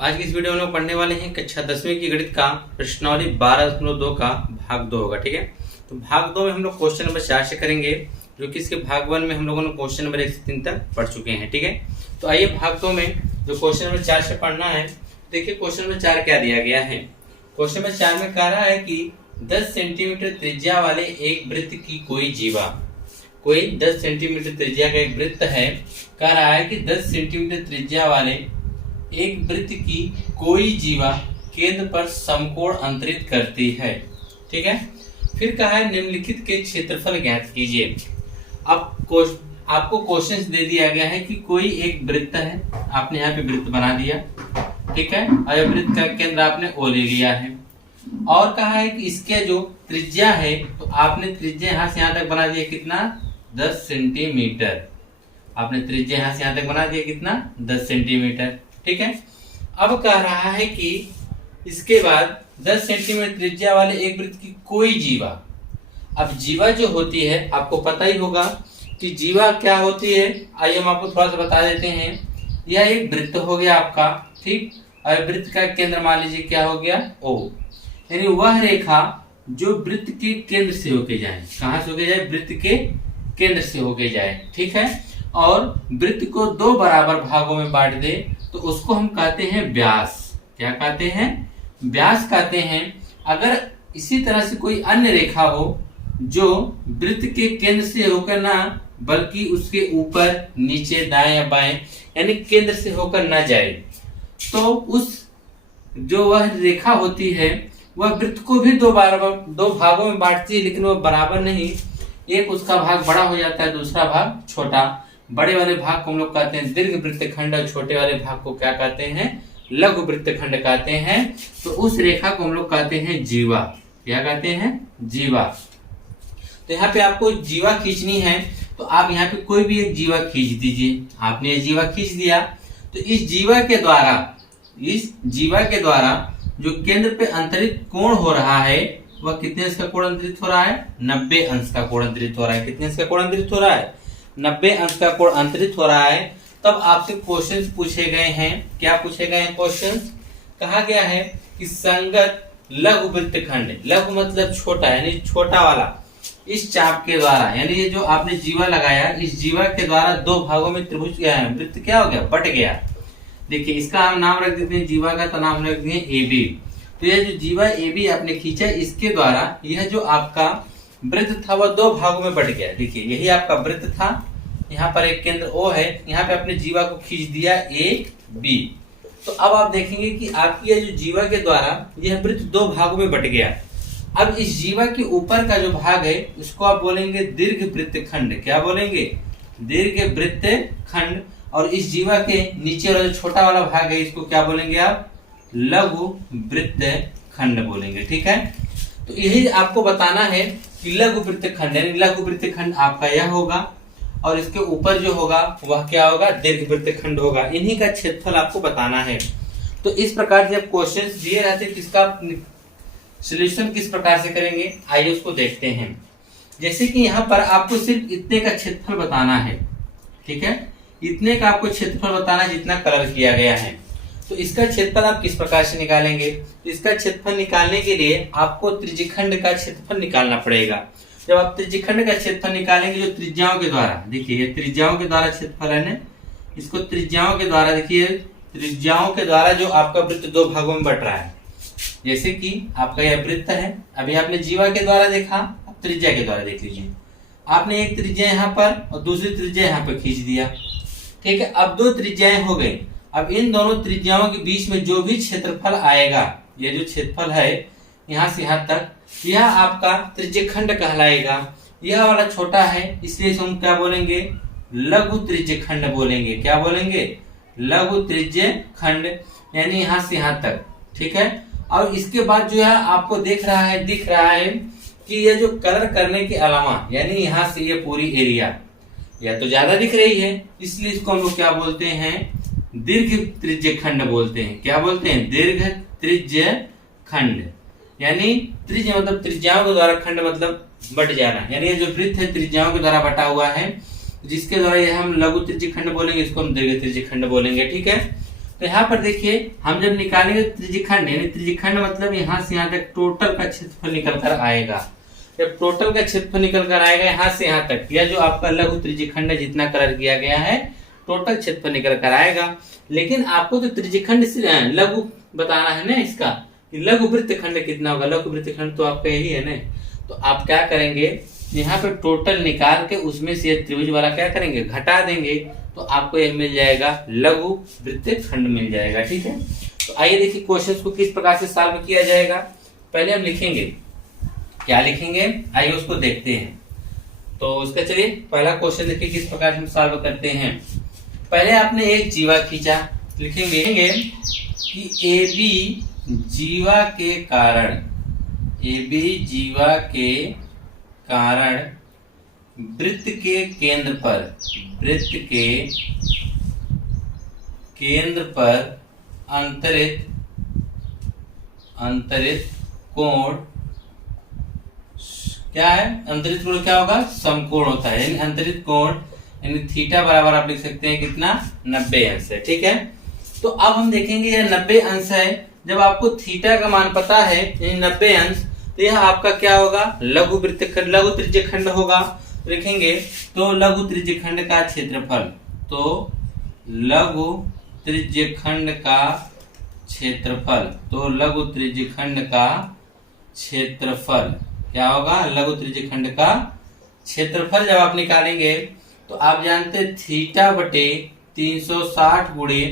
आज की इस वीडियो में हम लोग पढ़ने वाले हैं कक्षा 10वीं की गणित का प्रश्नावली 12.2 का भाग 2 होगा। ठीक है, तो भाग 2 में हम लोग क्वेश्चन नंबर 4 से करेंगे, जो कि इसके भाग 1 में हम लोगों ने क्वेश्चन नंबर 1 से 3 तक पढ़ चुके हैं। ठीक है, तो आइए भाग 2 में जो क्वेश्चन नंबर 4 से पढ़ना है, देखिए क्वेश्चन नंबर 4 क्या दिया गया है। क्वेश्चन नंबर 4 में कह रहा है कि 10 सेंटीमीटर त्रिज्या वाले एक वृत्त की कोई जीवा, कोई 10 सेंटीमीटर त्रिज्या का एक वृत्त है, कह रहा है कि 10 सेंटीमीटर त्रिज्या वाले एक वृत्त की कोई जीवा केंद्र पर समकोण अंतरित करती है। ठीक है, फिर कहा है निम्नलिखित के क्षेत्रफल ज्ञात कीजिए। अब आपको क्वेश्चन दे दिया गया है कि कोई एक वृत्त है, आपने यहाँ पे वृत्त बना दिया। ठीक है, और वृत्त का केंद्र आपने ओ ले लिया है, और कहा है कि इसके जो त्रिज्या है, तो आपने त्रिज्या यहाँ से यहाँ तक बना दिया कितना, 10 सेंटीमीटर। आपने त्रिज्या यहाँ से यहाँ तक बना दिया कितना, 10 सेंटीमीटर। ठीक है, अब कह रहा है कि इसके बाद 10 सेंटीमीटर त्रिज्या वाले एक वृत्त की कोई जीवा। अब जीवा जो होती है आपको पता ही होगा कि जीवा क्या होती है। आइए हम आपको थोड़ा सा बता देते हैं। यह एक वृत्त हो गया आपका, ठीक, और वृत्त का केंद्र मान लीजिए क्या हो गया, ओ, यानी वह रेखा जो वृत्त के केंद्र से होके जाए। कहां से होके जाए, वृत्त के केंद्र से होके जाए। ठीक है, और वृत्त को 2 बराबर भागों में बांट दे तो उसको हम कहते हैं व्यास। क्या कहते हैं, व्यास कहते हैं। अगर इसी तरह से कोई अन्य रेखा हो जो वृत्त के केंद्र से होकर ना, बल्कि उसके ऊपर नीचे दाएं या बाएं, यानी केंद्र से होकर ना जाए, तो उस जो वह रेखा होती है वह वृत्त को भी 2 भागों में बांटती है, लेकिन वह बराबर नहीं। एक उसका भाग बड़ा हो जाता है, दूसरा भाग छोटा। बड़े वाले भाग को हम लोग कहते हैं दीर्घ वृत्तखंड, और छोटे वाले भाग को क्या कहते हैं, लघु वृत्तखंड कहते हैं। तो उस रेखा को हम लोग कहते हैं जीवा। क्या कहते हैं, जीवा। तो यहाँ पे आपको जीवा खींचनी है, तो आप यहाँ पे कोई भी एक जीवा खींच दीजिए। आपने ये जीवा खींच दिया, तो इस जीवा के द्वारा जो केंद्र पे अंतरित कोण हो रहा है, वह कितने अंश का कोण अंतरित हो रहा है, 90 अंश का कोण अंतरित हो रहा है। कितने अंश का कोण अंतरित हो रहा है, 90 अंश का कोण अंतरित हो रहा है। तब आपसे क्वेश्चंस पूछे गए हैं। क्या पूछे गए हैं क्वेश्चंस, कहा गया है कि संगत लघु वृत्तखंड, लघु मतलब छोटा, यानी छोटा वाला, इस चाप के द्वारा, यानी ये जो आपने जीवा लगाया, इस जीवा के द्वारा 2 भागों में त्रिभुज गया है, वृत्त क्या हो गया, बट गया। देखिए इसका हम नाम रख देते हैं जीवा का, तो नाम रख दिए ए बी। तो यह जो जीवा ए बी आपने खींचा, इसके द्वारा यह जो आपका वृत्त था वह 2 भागों में बट गया। देखिए यही आपका वृत्त था, यहाँ पर एक केंद्र O है, यहाँ पे आपने जीवा को खींच दिया A B। तो अब आप देखेंगे कि आपकी यह जो जीवा के द्वारा यह वृत्त 2 भागों में बट गया। अब इस जीवा के ऊपर का जो भाग है उसको आप बोलेंगे दीर्घ वृत्तखंड। क्या बोलेंगे, दीर्घ वृत्तखंड। और इस जीवा के नीचे वाला जो छोटा वाला भाग है, इसको क्या बोलेंगे आप, लघु वृत्तखंड बोलेंगे। ठीक है, तो यही आपको बताना है कि लघु वृत्तखंड, यानी लघु वृत्तखंड आपका यह होगा, और इसके ऊपर जो होगा वह क्या होगा, दीर्घ वृत्तखंड होगा। इन्हीं का क्षेत्रफल आपको बताना है। तो इस प्रकार से क्वेश्चंस दिए रहते हैं, किसका सॉल्यूशन किस प्रकार से करेंगे, आइए उसको देखते हैं। जैसे कि यहाँ पर आपको सिर्फ इतने का क्षेत्रफल बताना है। ठीक है, इतने का आपको क्षेत्रफल बताना है जितना कलर किया गया है। तो इसका क्षेत्रफल आप किस प्रकार से निकालेंगे, तो इसका क्षेत्रफल निकालने के लिए आपको त्रिज्यखंड का क्षेत्रफल निकालना पड़ेगा। जब आप त्रिज्यखंड का क्षेत्रफल निकालेंगे जो त्रिज्याओं के द्वारा, देखिए ये त्रिज्याओं के द्वारा क्षेत्रफल है ना, इसको त्रिज्याओं के द्वारा, देखिए त्रिज्याओं के द्वारा जो आपका वृत्त 2 भागों में बट रहा है। जैसे कि आपका यह वृत्त है, अभी आपने जीवा के द्वारा देखा, अब त्रिज्या के द्वारा देख लीजिए। आपने एक त्रिज्या यहाँ पर और दूसरी त्रिज्या यहाँ पर खींच दिया। ठीक है, अब 2 त्रिज्याएं हो गई। अब इन दोनों त्रिज्याओं के बीच में जो भी क्षेत्रफल आएगा, ये जो क्षेत्रफल है यहाँ से यहाँ तक, यह आपका त्रिज्यखंड कहलाएगा। यह वाला छोटा है, इसलिए हम क्या बोलेंगे, लघु त्रिज्यखंड बोलेंगे। क्या बोलेंगे, लघु त्रिज्यखंड, यानी यहाँ से यहाँ तक। ठीक है, और इसके बाद जो है आपको दिख रहा है कि ये जो कलर करने के अलावा, यानी यहाँ से ये पूरी एरिया या तो ज्यादा दिख रही है, इसलिए इसको हम लोग क्या बोलते हैं, दीर्घ त्रिज्यखंड बोलते हैं। क्या बोलते हैं, दीर्घ त्रिज्यखंड। यानी त्रिज्य मतलब त्रिज्याओं के द्वारा, खंड मतलब बट जाना, यानी ये जो वृत्त है त्रिज्याओं के द्वारा बटा हुआ है, जिसके द्वारा ये हम लघु त्रिज्यखंड बोलेंगे, इसको हम दीर्घ त्रिज्यखंड बोलेंगे। ठीक है, तो यहाँ पर देखिए हम जब निकालेंगे त्रिज्यखंड, यानी त्रिज्यखंड मतलब यहाँ से यहाँ तक टोटल का क्षेत्रफल निकल कर आएगा। जब टोटल का क्षेत्रफल निकल कर आएगा यहाँ से यहाँ तक, या जो आपका लघु त्रिज्यखंड है जितना कलर किया गया है, टोटल क्षेत्रफल निकल कर आएगा। लेकिन आपको तो त्रिज्यखंड से लघु बताना है ना इसका, कि लघु वृत्तखंड कितना होगा। लघु वृत्तखंड तो आपका यही है ना। तो आप क्या करेंगे, यहाँ पे टोटल निकाल के उसमें से त्रिभुज वाला क्या करेंगे, घटा देंगे, तो आपको यह मिल जाएगा लघु वृत्तखंड मिल जाएगा। ठीक है, तो आइए देखिए क्वेश्चन को किस प्रकार से सॉल्व किया जाएगा। पहले हम लिखेंगे, क्या लिखेंगे, आइए उसको देखते हैं। तो उसका चलिए पहला क्वेश्चन देखिए किस प्रकार से हम सॉल्व करते हैं। पहले आपने एक जीवा खींचा, लिखेंगे कि AB जीवा के कारण, AB जीवा के कारण वृत्त के केंद्र पर, वृत्त के केंद्र पर अंतरित कोण क्या है, अंतरित कोण क्या होगा, समकोण होता है। यानी अंतरित कोण यानी थीटा बराबर आप लिख सकते हैं कितना, 90 अंश है। ठीक है, तो अब हम देखेंगे यह 90 अंश है। जब आपको थीटा का मान पता है यानी 90 अंश, तो यह आपका क्या होगा, लघु वृत्तखंड, लघु त्रिज्यखंड होगा। लिखेंगे तो लघु त्रिज्यखंड का क्षेत्रफल, तो लघु त्रिज्यखंड का क्षेत्रफल, तो लघु त्रिज्यखंड का क्षेत्रफल क्या होगा, लघु त्रिज्यखंड का क्षेत्रफल जब आप निकालेंगे तो आप जानते हैं थीटा बटे 360 गुणे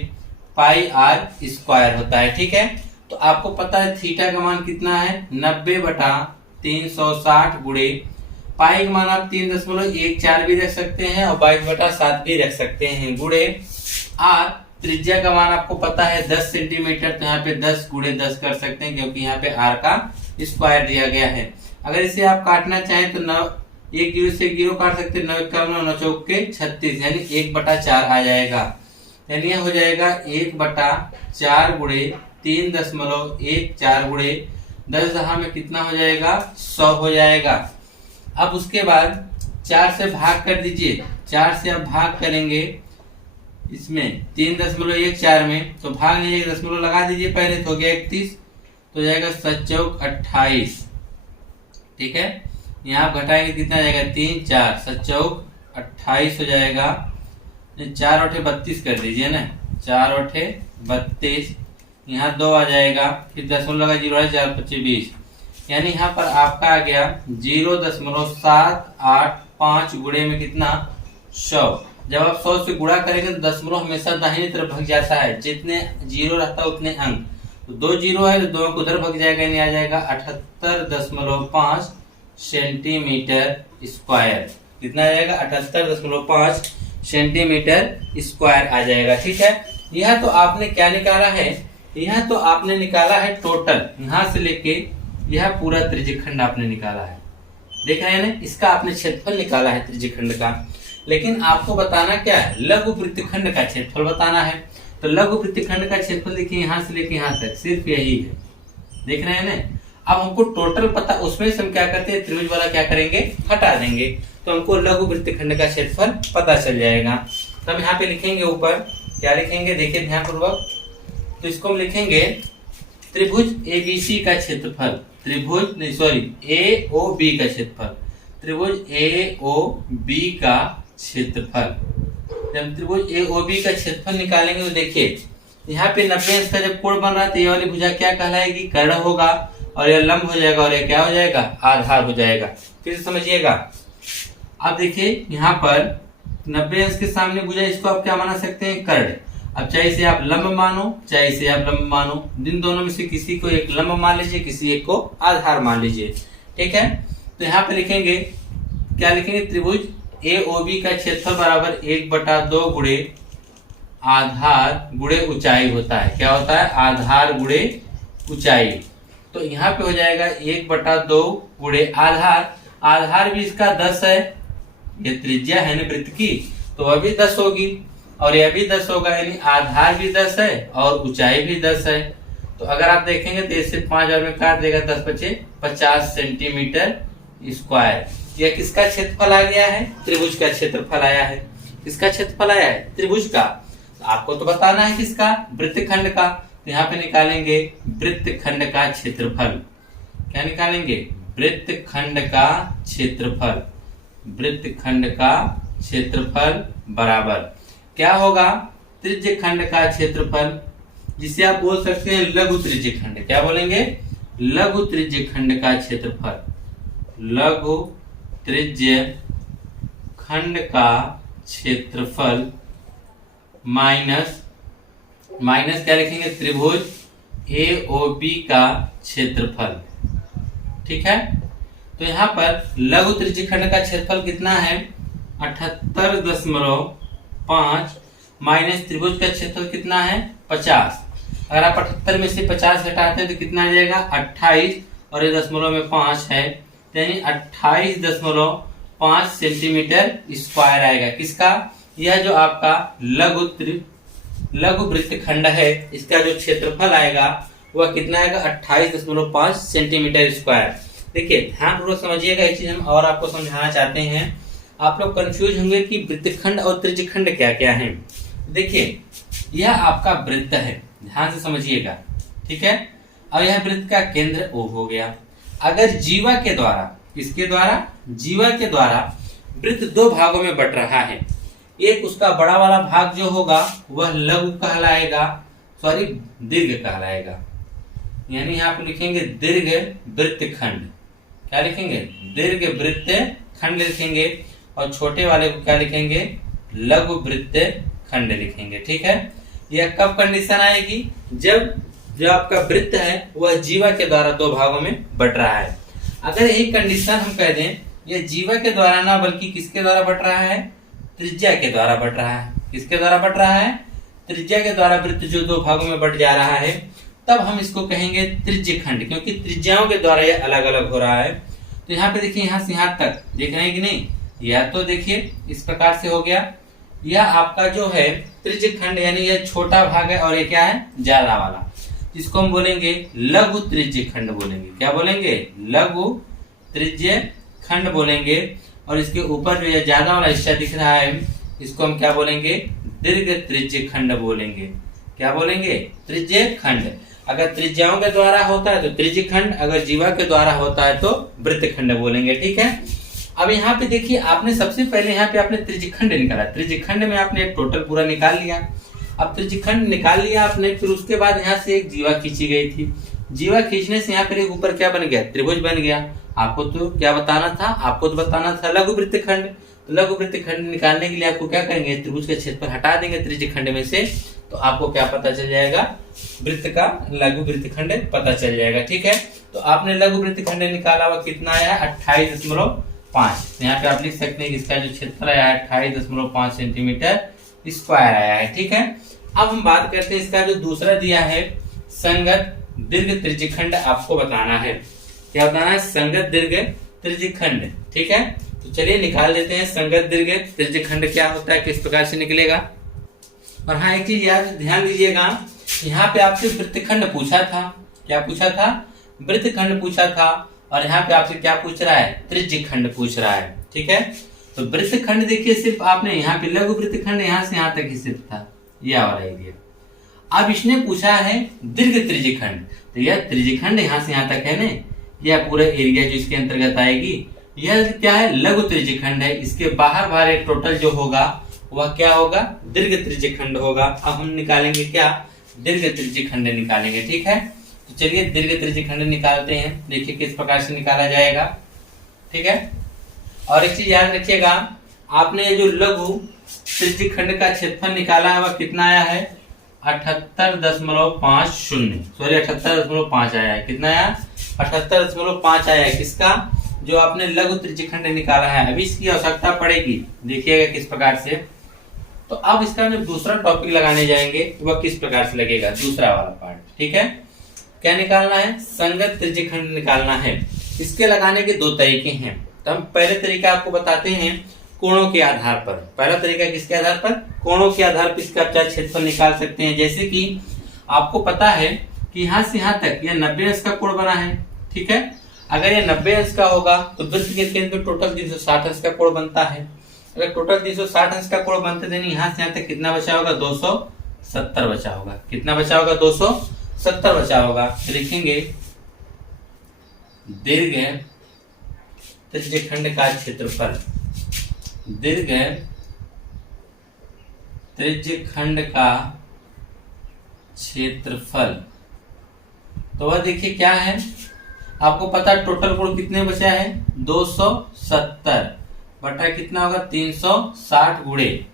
पाई आर स्क्वायर होता है। ठीक है, तो आपको पता है थीटा का मान कितना है, 90 बटा 360 गुणे पाई का मान आप 3.14 भी रख सकते हैं और 22 बटा 7 भी रख सकते हैं, गुणे आर त्रिज्या का मान आपको पता है 10 सेंटीमीटर, तो यहाँ पे 10 गुणे 10 कर सकते हैं क्योंकि यहाँ पे आर का स्क्वायर दिया गया है। अगर इसे आप काटना चाहें तो 9 एक जीरो से जीरो काट सकते हैं, 9 का 9 चौक के 36 यानी 1/4 आ जाएगा। यानी यह हो जाएगा 1/4 गुणे 3.14 गुणे 10 में कितना हो जाएगा, 100 हो जाएगा। अब उसके बाद 4 से भाग कर दीजिए, 4 से आप भाग करेंगे इसमें 3.14 में, तो भाग लीजिए, दशमलव लगा दीजिए पहले, तो हो गया 31, तो जाएगा 7 चौक 28। ठीक है, यहाँ आप घटाएंगे कितना जाएगा, 3 4 7 चौक 28 हो जाएगा। 4 8 32 कर दीजिए ना, 4 8 32, यहाँ 2 आ जाएगा, फिर दशमलव लगा 0 है, 4 25 20, यानी यहाँ पर आपका आ गया 0.785 गुणे में कितना, 100। जब आप 100 से गुणा करेंगे तो दशमलव हमेशा दाहिनी तरफ भग जाता है, जितने जीरो रहता है उतने अंक, तो 2 जीरो है तो 2 अंक उधर भग जाएगा, यानी आ जाएगा 78.5 सेंटीमीटर स्क्वायर। कितना आ जाएगा, 78.5 सेंटीमीटर स्क्वायर आ जाएगा। ठीक है, यह तो आपने क्या निकाला है, यह तो आपने निकाला है टोटल, यहाँ से लेके यह पूरा त्रिज्यखंड आपने निकाला है, देख रहे हैं ना, इसका आपने क्षेत्रफल निकाला है त्रिज्यखंड का। लेकिन आपको बताना क्या है, लघु वृत्तखंड का क्षेत्रफल बताना है। तो लघु वृत्तखंड का क्षेत्रफल देखिए यहाँ से लेके यहाँ तक सिर्फ यही है, देख रहे हैं ना। अब हमको टोटल पता, उसमें से हम क्या करते हैं, त्रिभुज वाला क्या करेंगे, हटा देंगे, तो हमको लघु वृत्तखंड का क्षेत्रफल पता चल जाएगा। तो हम यहाँ पे लिखेंगे ऊपर, क्या लिखेंगे देखिए ध्यानपूर्वक, तो इसको हम लिखेंगे त्रिभुज ABC का क्षेत्रफल, त्रिभुज AOB का क्षेत्रफल, त्रिभुज AOB का क्षेत्रफल। जब त्रिभुज AOB का क्षेत्रफल निकालेंगे तो देखिए यहाँ पे 90 अंश का जब कोण बन रहा है तो ये वाली भुजा क्या कहलाएगी, कर्ण होगा, और यह लंब हो जाएगा, और यह क्या हो जाएगा, आधार हो जाएगा। फिर समझिएगा, अब देखिए यहाँ पर 90 अंश के सामने भुजा, इसको आप क्या माना सकते हैं, कर्ण। अब चाहे इसे आप लंब मानो, चाहे इसे आप लंब मानो, इन दोनों में से किसी को एक लंब मान लीजिए, किसी एक को आधार मान लीजिए। ठीक है, तो यहाँ पे लिखेंगे, क्या लिखेंगे, त्रिभुज AOB का क्षेत्रफल बराबर 1/2 गुणे आधार गुणे ऊंचाई होता है। क्या होता है, आधार गुणे ऊंचाई। तो यहाँ पे हो जाएगा 1/2 गुणे आधार, आधार भी इसका 10 है, ये त्रिज्या है ना वृत्त की, तो वह भी 10 होगी, और यह भी 10 होगा, यानी आधार भी 10 है और ऊंचाई भी 10 है। तो अगर आप देखेंगे तो इससे 5 में काट देगा, 10 बचे 50 सेंटीमीटर स्क्वायर। यह किसका क्षेत्रफल आ गया है, त्रिभुज का क्षेत्रफल आया है। किसका क्षेत्रफल आया है, त्रिभुज का। आपको तो बताना है किसका, वृत्तखंड का। तो यहाँ पे निकालेंगे वृत्तखंड का क्षेत्रफल। क्या निकालेंगे, वृत्तखंड का क्षेत्रफल। वृत्तखंड का क्षेत्रफल बराबर क्या होगा, त्रिज्यखंड का क्षेत्रफल, जिसे आप बोल सकते हैं लघु त्रिज्यखंड। क्या बोलेंगे, लघु त्रिज्यखंड का क्षेत्रफल। लघु त्रिज्यखंड का क्षेत्रफल माइनस क्या लिखेंगे, त्रिभुज AOB का क्षेत्रफल। ठीक है, तो यहाँ पर लघु त्रिज्यखंड का क्षेत्रफल कितना है, 78.5 माइनस त्रिभुज का क्षेत्रफल कितना है, 50। अगर आप 78 में से 50 हटाते हैं तो कितना आ जाएगा, 28, और ये दशमलव में 5 है, यानी 28.5 सेंटीमीटर स्क्वायर आएगा। किसका, यह जो आपका लघु वृत्तखंड है, इसका जो क्षेत्रफल आएगा वह कितना आएगा, 28.5 सेंटीमीटर स्क्वायर। देखिए ध्यानपूर्वक समझिएगा, एक चीज हम और आपको समझाना चाहते हैं। आप लोग कंफ्यूज होंगे कि वृत्तखंड और त्रिज्यखंड क्या क्या है। देखिए यह आपका वृत्त है, ध्यान से समझिएगा, ठीक है। और यह वृत्त का केंद्र O हो गया। अगर जीवा के द्वारा, किसके द्वारा, जीवा के द्वारा वृत्त दो भागों में बट रहा है, एक उसका बड़ा वाला भाग जो होगा वह लघु कहलाएगा, सॉरी दीर्घ कहलाएगा। यानी यहाँ पे लिखेंगे दीर्घ वृत्तखंड। क्या लिखेंगे, दीर्घ वृत्तखंड लिखेंगे, और छोटे वाले को क्या लिखेंगे, लघु वृत्तखंड लिखेंगे। ठीक है, यह कब कंडीशन आएगी, जब जो आपका वृत्त है वह जीवा के द्वारा दो भागों में बट रहा है। अगर यही कंडीशन हम कह दें यह जीवा के द्वारा ना बल्कि किसके द्वारा बट रहा है, त्रिज्या के द्वारा बट रहा है। किसके द्वारा बट रहा है, त्रिज्या के द्वारा वृत्त जो दो भागों में बट जा रहा है, तब हम इसको कहेंगे त्रिज्यखंड, क्योंकि त्रिज्याओं के द्वारा यह अलग अलग हो रहा है। तो यहाँ पे देखिए, यहाँ से यहाँ तक देख रहे हैं कि नहीं, यह तो देखिए इस प्रकार से हो गया। यह आपका जो है त्रिज्यखंड, यानी यह छोटा भाग है और ये क्या है, ज्यादा वाला, जिसको हम बोलेंगे लघु त्रिज्यखंड बोलेंगे। क्या बोलेंगे, लघु त्रिज्यखंड बोलेंगे। और इसके ऊपर जो यह ज्यादा वाला हिस्सा दिख रहा है, इसको हम क्या बोलेंगे, दीर्घ त्रिज्यखंड बोलेंगे। क्या बोलेंगे, त्रिज्यखंड। अगर त्रिज्याओं के द्वारा होता है तो त्रिज्यखंड, अगर जीवा के द्वारा होता है तो वृत्तखंड बोलेंगे। ठीक है, अब यहाँ पे देखिए, आपने सबसे पहले यहाँ पे आपने त्रिज्यखंड निकाला, त्रिज्यखंड में आपने टोटल पूरा निकाल लिया। अब त्रिज्यखंड निकाल लिया आपने, फिर उसके बाद यहाँ से एक जीवा खींची गई थी। जीवा खींचने से यहाँ पर एक ऊपर क्या बन गया, त्रिभुज बन गया। आपको तो क्या बताना था, आपको तो बताना था लघु वृत्तखंड। तो लघु वृत्तखंड निकालने के लिए आपको क्या करेंगे, त्रिभुज के क्षेत्रफल हटा देंगे त्रिज्यखंड में से, तो आपको क्या पता चल जाएगा, वृत्त का लघु वृत्तखंड पता चल जाएगा। ठीक है, तो आपने लघु वृत्तखंड निकाला हुआ कितना आया, 28.5। यहाँ पे आप लिख सकते हैं कि इसका जो क्षेत्रफल आया है 28.5 सेंटीमीटर स्क्वायर आया है। ठीक है, अब हम बात करते हैं इसका जो दूसरा दिया है, संगत दीर्घ त्रिज्यखंड आपको बताना है। क्या बताना है, संगत दीर्घ त्रिज्यखंड। ठीक है, तो चलिए निकाल देते हैं संगत दीर्घ त्रिज्यखंड क्या होता है, किस प्रकार से निकलेगा। और हाँ, एक चीज याद ध्यान दीजिएगा, यहाँ पे आपसे वृत्तखंड पूछा था। क्या पूछा था, वृत्तखंड पूछा था, और यहाँ पे आपसे क्या पूछ रहा है, त्रिज्यखंड पूछ रहा है। ठीक है, तो वृत्तखंड देखिए, सिर्फ आपने यहाँ पे लघु वृत्तखंड यहाँ से यहाँ तक ही सिर्फ था, यह वाला एरिया। अब इसने पूछा है दीर्घ त्रिज्यखंड, तो यह त्रिज्यखंड यहाँ से यहाँ तक है ना, यह पूरा एरिया जो इसके अंतर्गत आएगी, यह क्या है, लघु त्रिज्यखंड है। इसके बाहर बाहर एक टोटल जो होगा वह क्या होगा, दीर्घ त्रिज्यखंड होगा। अब हम निकालेंगे क्या, दीर्घ त्रिज्यखंड निकालेंगे। ठीक है, तो चलिए दीर्घ त्रिज्यखंड निकालते हैं, देखिए किस प्रकार से निकाला जाएगा। ठीक है, और एक चीज याद रखिएगा, आपने ये जो लघु त्रिज्यखंड का क्षेत्रफल निकाला है वह कितना आया है, 78.50, सॉरी 78.5 आया है। कितना आया, 78.5 आया है। किसका, जो आपने लघु त्रिज्यखंड निकाला है। अभी इसकी आवश्यकता पड़ेगी, देखिएगा किस प्रकार से। तो अब इसका जो दूसरा टॉपिक लगाने जाएंगे वह किस प्रकार से लगेगा, दूसरा वाला पार्ट। ठीक है, क्या निकालना है, संगत त्रिज्यखंड निकालना है। इसके लगाने के दो तरीके हैं। तो हम पहले तरीका आपको बताते हैं कोणों के आधार पर। पहला तरीका किसके आधार पर, कोणों के आधार पर इसका क्या क्षेत्रफल निकाल सकते हैं। जैसे कि आपको पता है कि यहाँ से यहाँ तक यह 90 अंश का कोण बना है। ठीक है, अगर यह 90 अंश का होगा तो वृत्त के केंद्र में टोटल 360 अंश का कोण बनता है। अगर टोटल 360 अंश का कोण बनते दें, यहाँ से यहाँ तक कितना बचा होगा, 270 बचा होगा। कितना बचा होगा? 270 बचा होगा। तो लिखेंगे दीर्घ त्रिज्यखंड का क्षेत्रफल, दीर्घ त्रिज्यखंड का क्षेत्रफल। तो वह देखिए क्या है, आपको पता है टोटल कोण कितने बचा है? 270 बटा कितना होगा? 360 गुणे,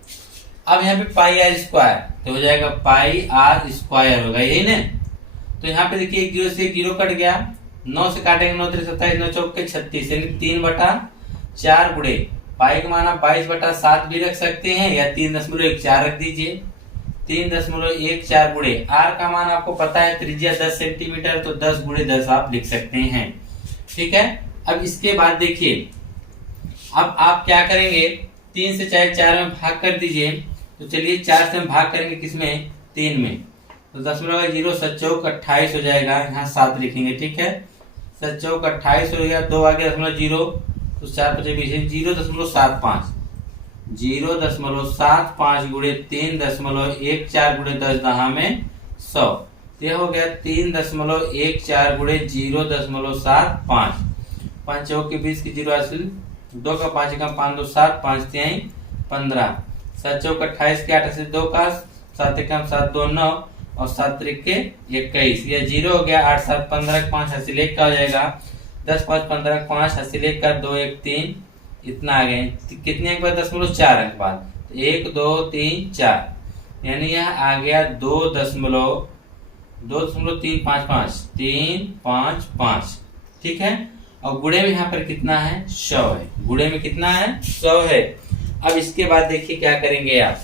अब यहाँ पे पाई आर स्क्वायर, तो हो जाएगा पाई आर स्क्वायर होगा, यही ना। तो यहाँ पे देखिए 1 जीरो से 1 जीरो कट गया, 9 से काटेंगे 9 3 27, 9 चौक के 36, यानी 3/4 गुणे पाई का मान आप 22/7 भी रख सकते हैं या 3.14 रख दीजिए। 3.14 गुणे आर का मान आपको पता है त्रिज्या 10 सेंटीमीटर, तो 10 गुणे 10 आप लिख सकते हैं। ठीक है। अब इसके बाद देखिए, अब आप क्या करेंगे, 3 से चाहे 4 में भाग कर दीजिए। तो चलिए 4 से हम भाग करेंगे किसमें? 3 में। तो 0.0 7 चौक 28 हो जाएगा, यहाँ 7 लिखेंगे। ठीक है, 7 चौक 28 हो गया, 2 आ गया 0.0, तो 4 5 0.75, 0.75 गुणे 3.14 गुणे 10 दहा में 100, यह हो गया 3.14 गुणे 0.75। 5 चौक के 20 की 0 हासिल, 2 का 5 का 5 2 7 5 3 15, 7 चौक 28 के 8 से 2 का 7 एकम 7 2 9 और 7 त्रिक के 21, यह 0 हो गया। 8 7 15 5 हासिल 1 का हो जाएगा, 10 5 15 5 हासिल 1 का 2 1 3, इतना आ गए। कितने अंक बाद? 0.4 अंक बाद, 1 2 3 4, यानी यह आ गया 2.355। ठीक है। और गुणे में यहाँ पर कितना है? 100 है। गुणे में कितना है? 100 है। अब इसके बाद देखिए क्या करेंगे आप,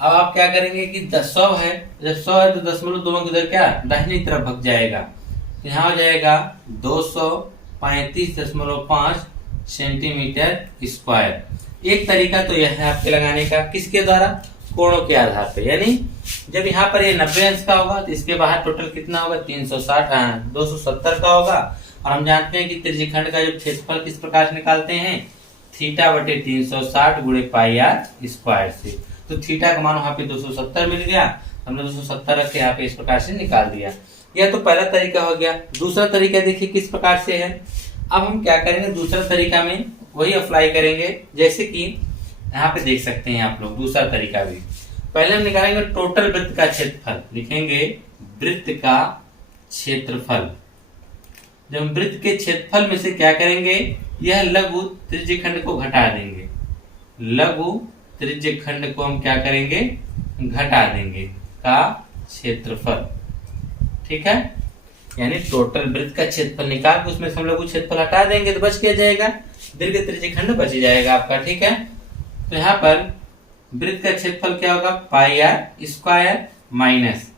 अब आप क्या करेंगे कि 100 है, जब 100 है तो 0.2 किधर क्या? दाहिनी तरफ भग जाएगा, तो यहाँ हो जाएगा 235.5 सेंटीमीटर स्क्वायर। एक तरीका तो यह है आपके लगाने का, किसके द्वारा? कोणों के आधार पे, यानी जब यहाँ पर ये 90 अंश का होगा तो इसके बाहर टोटल कितना होगा? 270 का होगा। और हम जानते हैं कि त्रिज्यखंड का जो क्षेत्रफल किस प्रकार से निकालते हैं? θ/360 गुणे पाई आर स्क्वायर से। तो थीटा का मान वहां पे 270 मिल गया, हमने 270 रख के यहाँ पे इस प्रकार से निकाल दिया। यह तो पहला तरीका हो गया। दूसरा तरीका देखिए किस प्रकार से है। अब हम क्या करेंगे, दूसरा तरीका में वही अप्लाई करेंगे, जैसे कि यहाँ पे देख सकते हैं आप लोग दूसरा तरीका भी। पहले हम निकालेंगे टोटल वृत्त का क्षेत्रफल, लिखेंगे वृत्त का क्षेत्रफल। जब हम वृत्त के क्षेत्रफल में से क्या करेंगे, यह लघु त्रिज्यखंड को घटा देंगे, लघु त्रिज्यखंड को हम क्या करेंगे? घटा देंगे का क्षेत्रफल। ठीक है, यानी टोटल वृत्त का क्षेत्रफल निकाल के उसमें से हम लघु क्षेत्रफल हटा देंगे तो बच क्या जाएगा? दीर्घ त्रिज्यखंड बच जाएगा आपका। ठीक है, तो यहाँ पर वृत्त का क्षेत्रफल क्या होगा? पाई आर स्क्वायर माइनस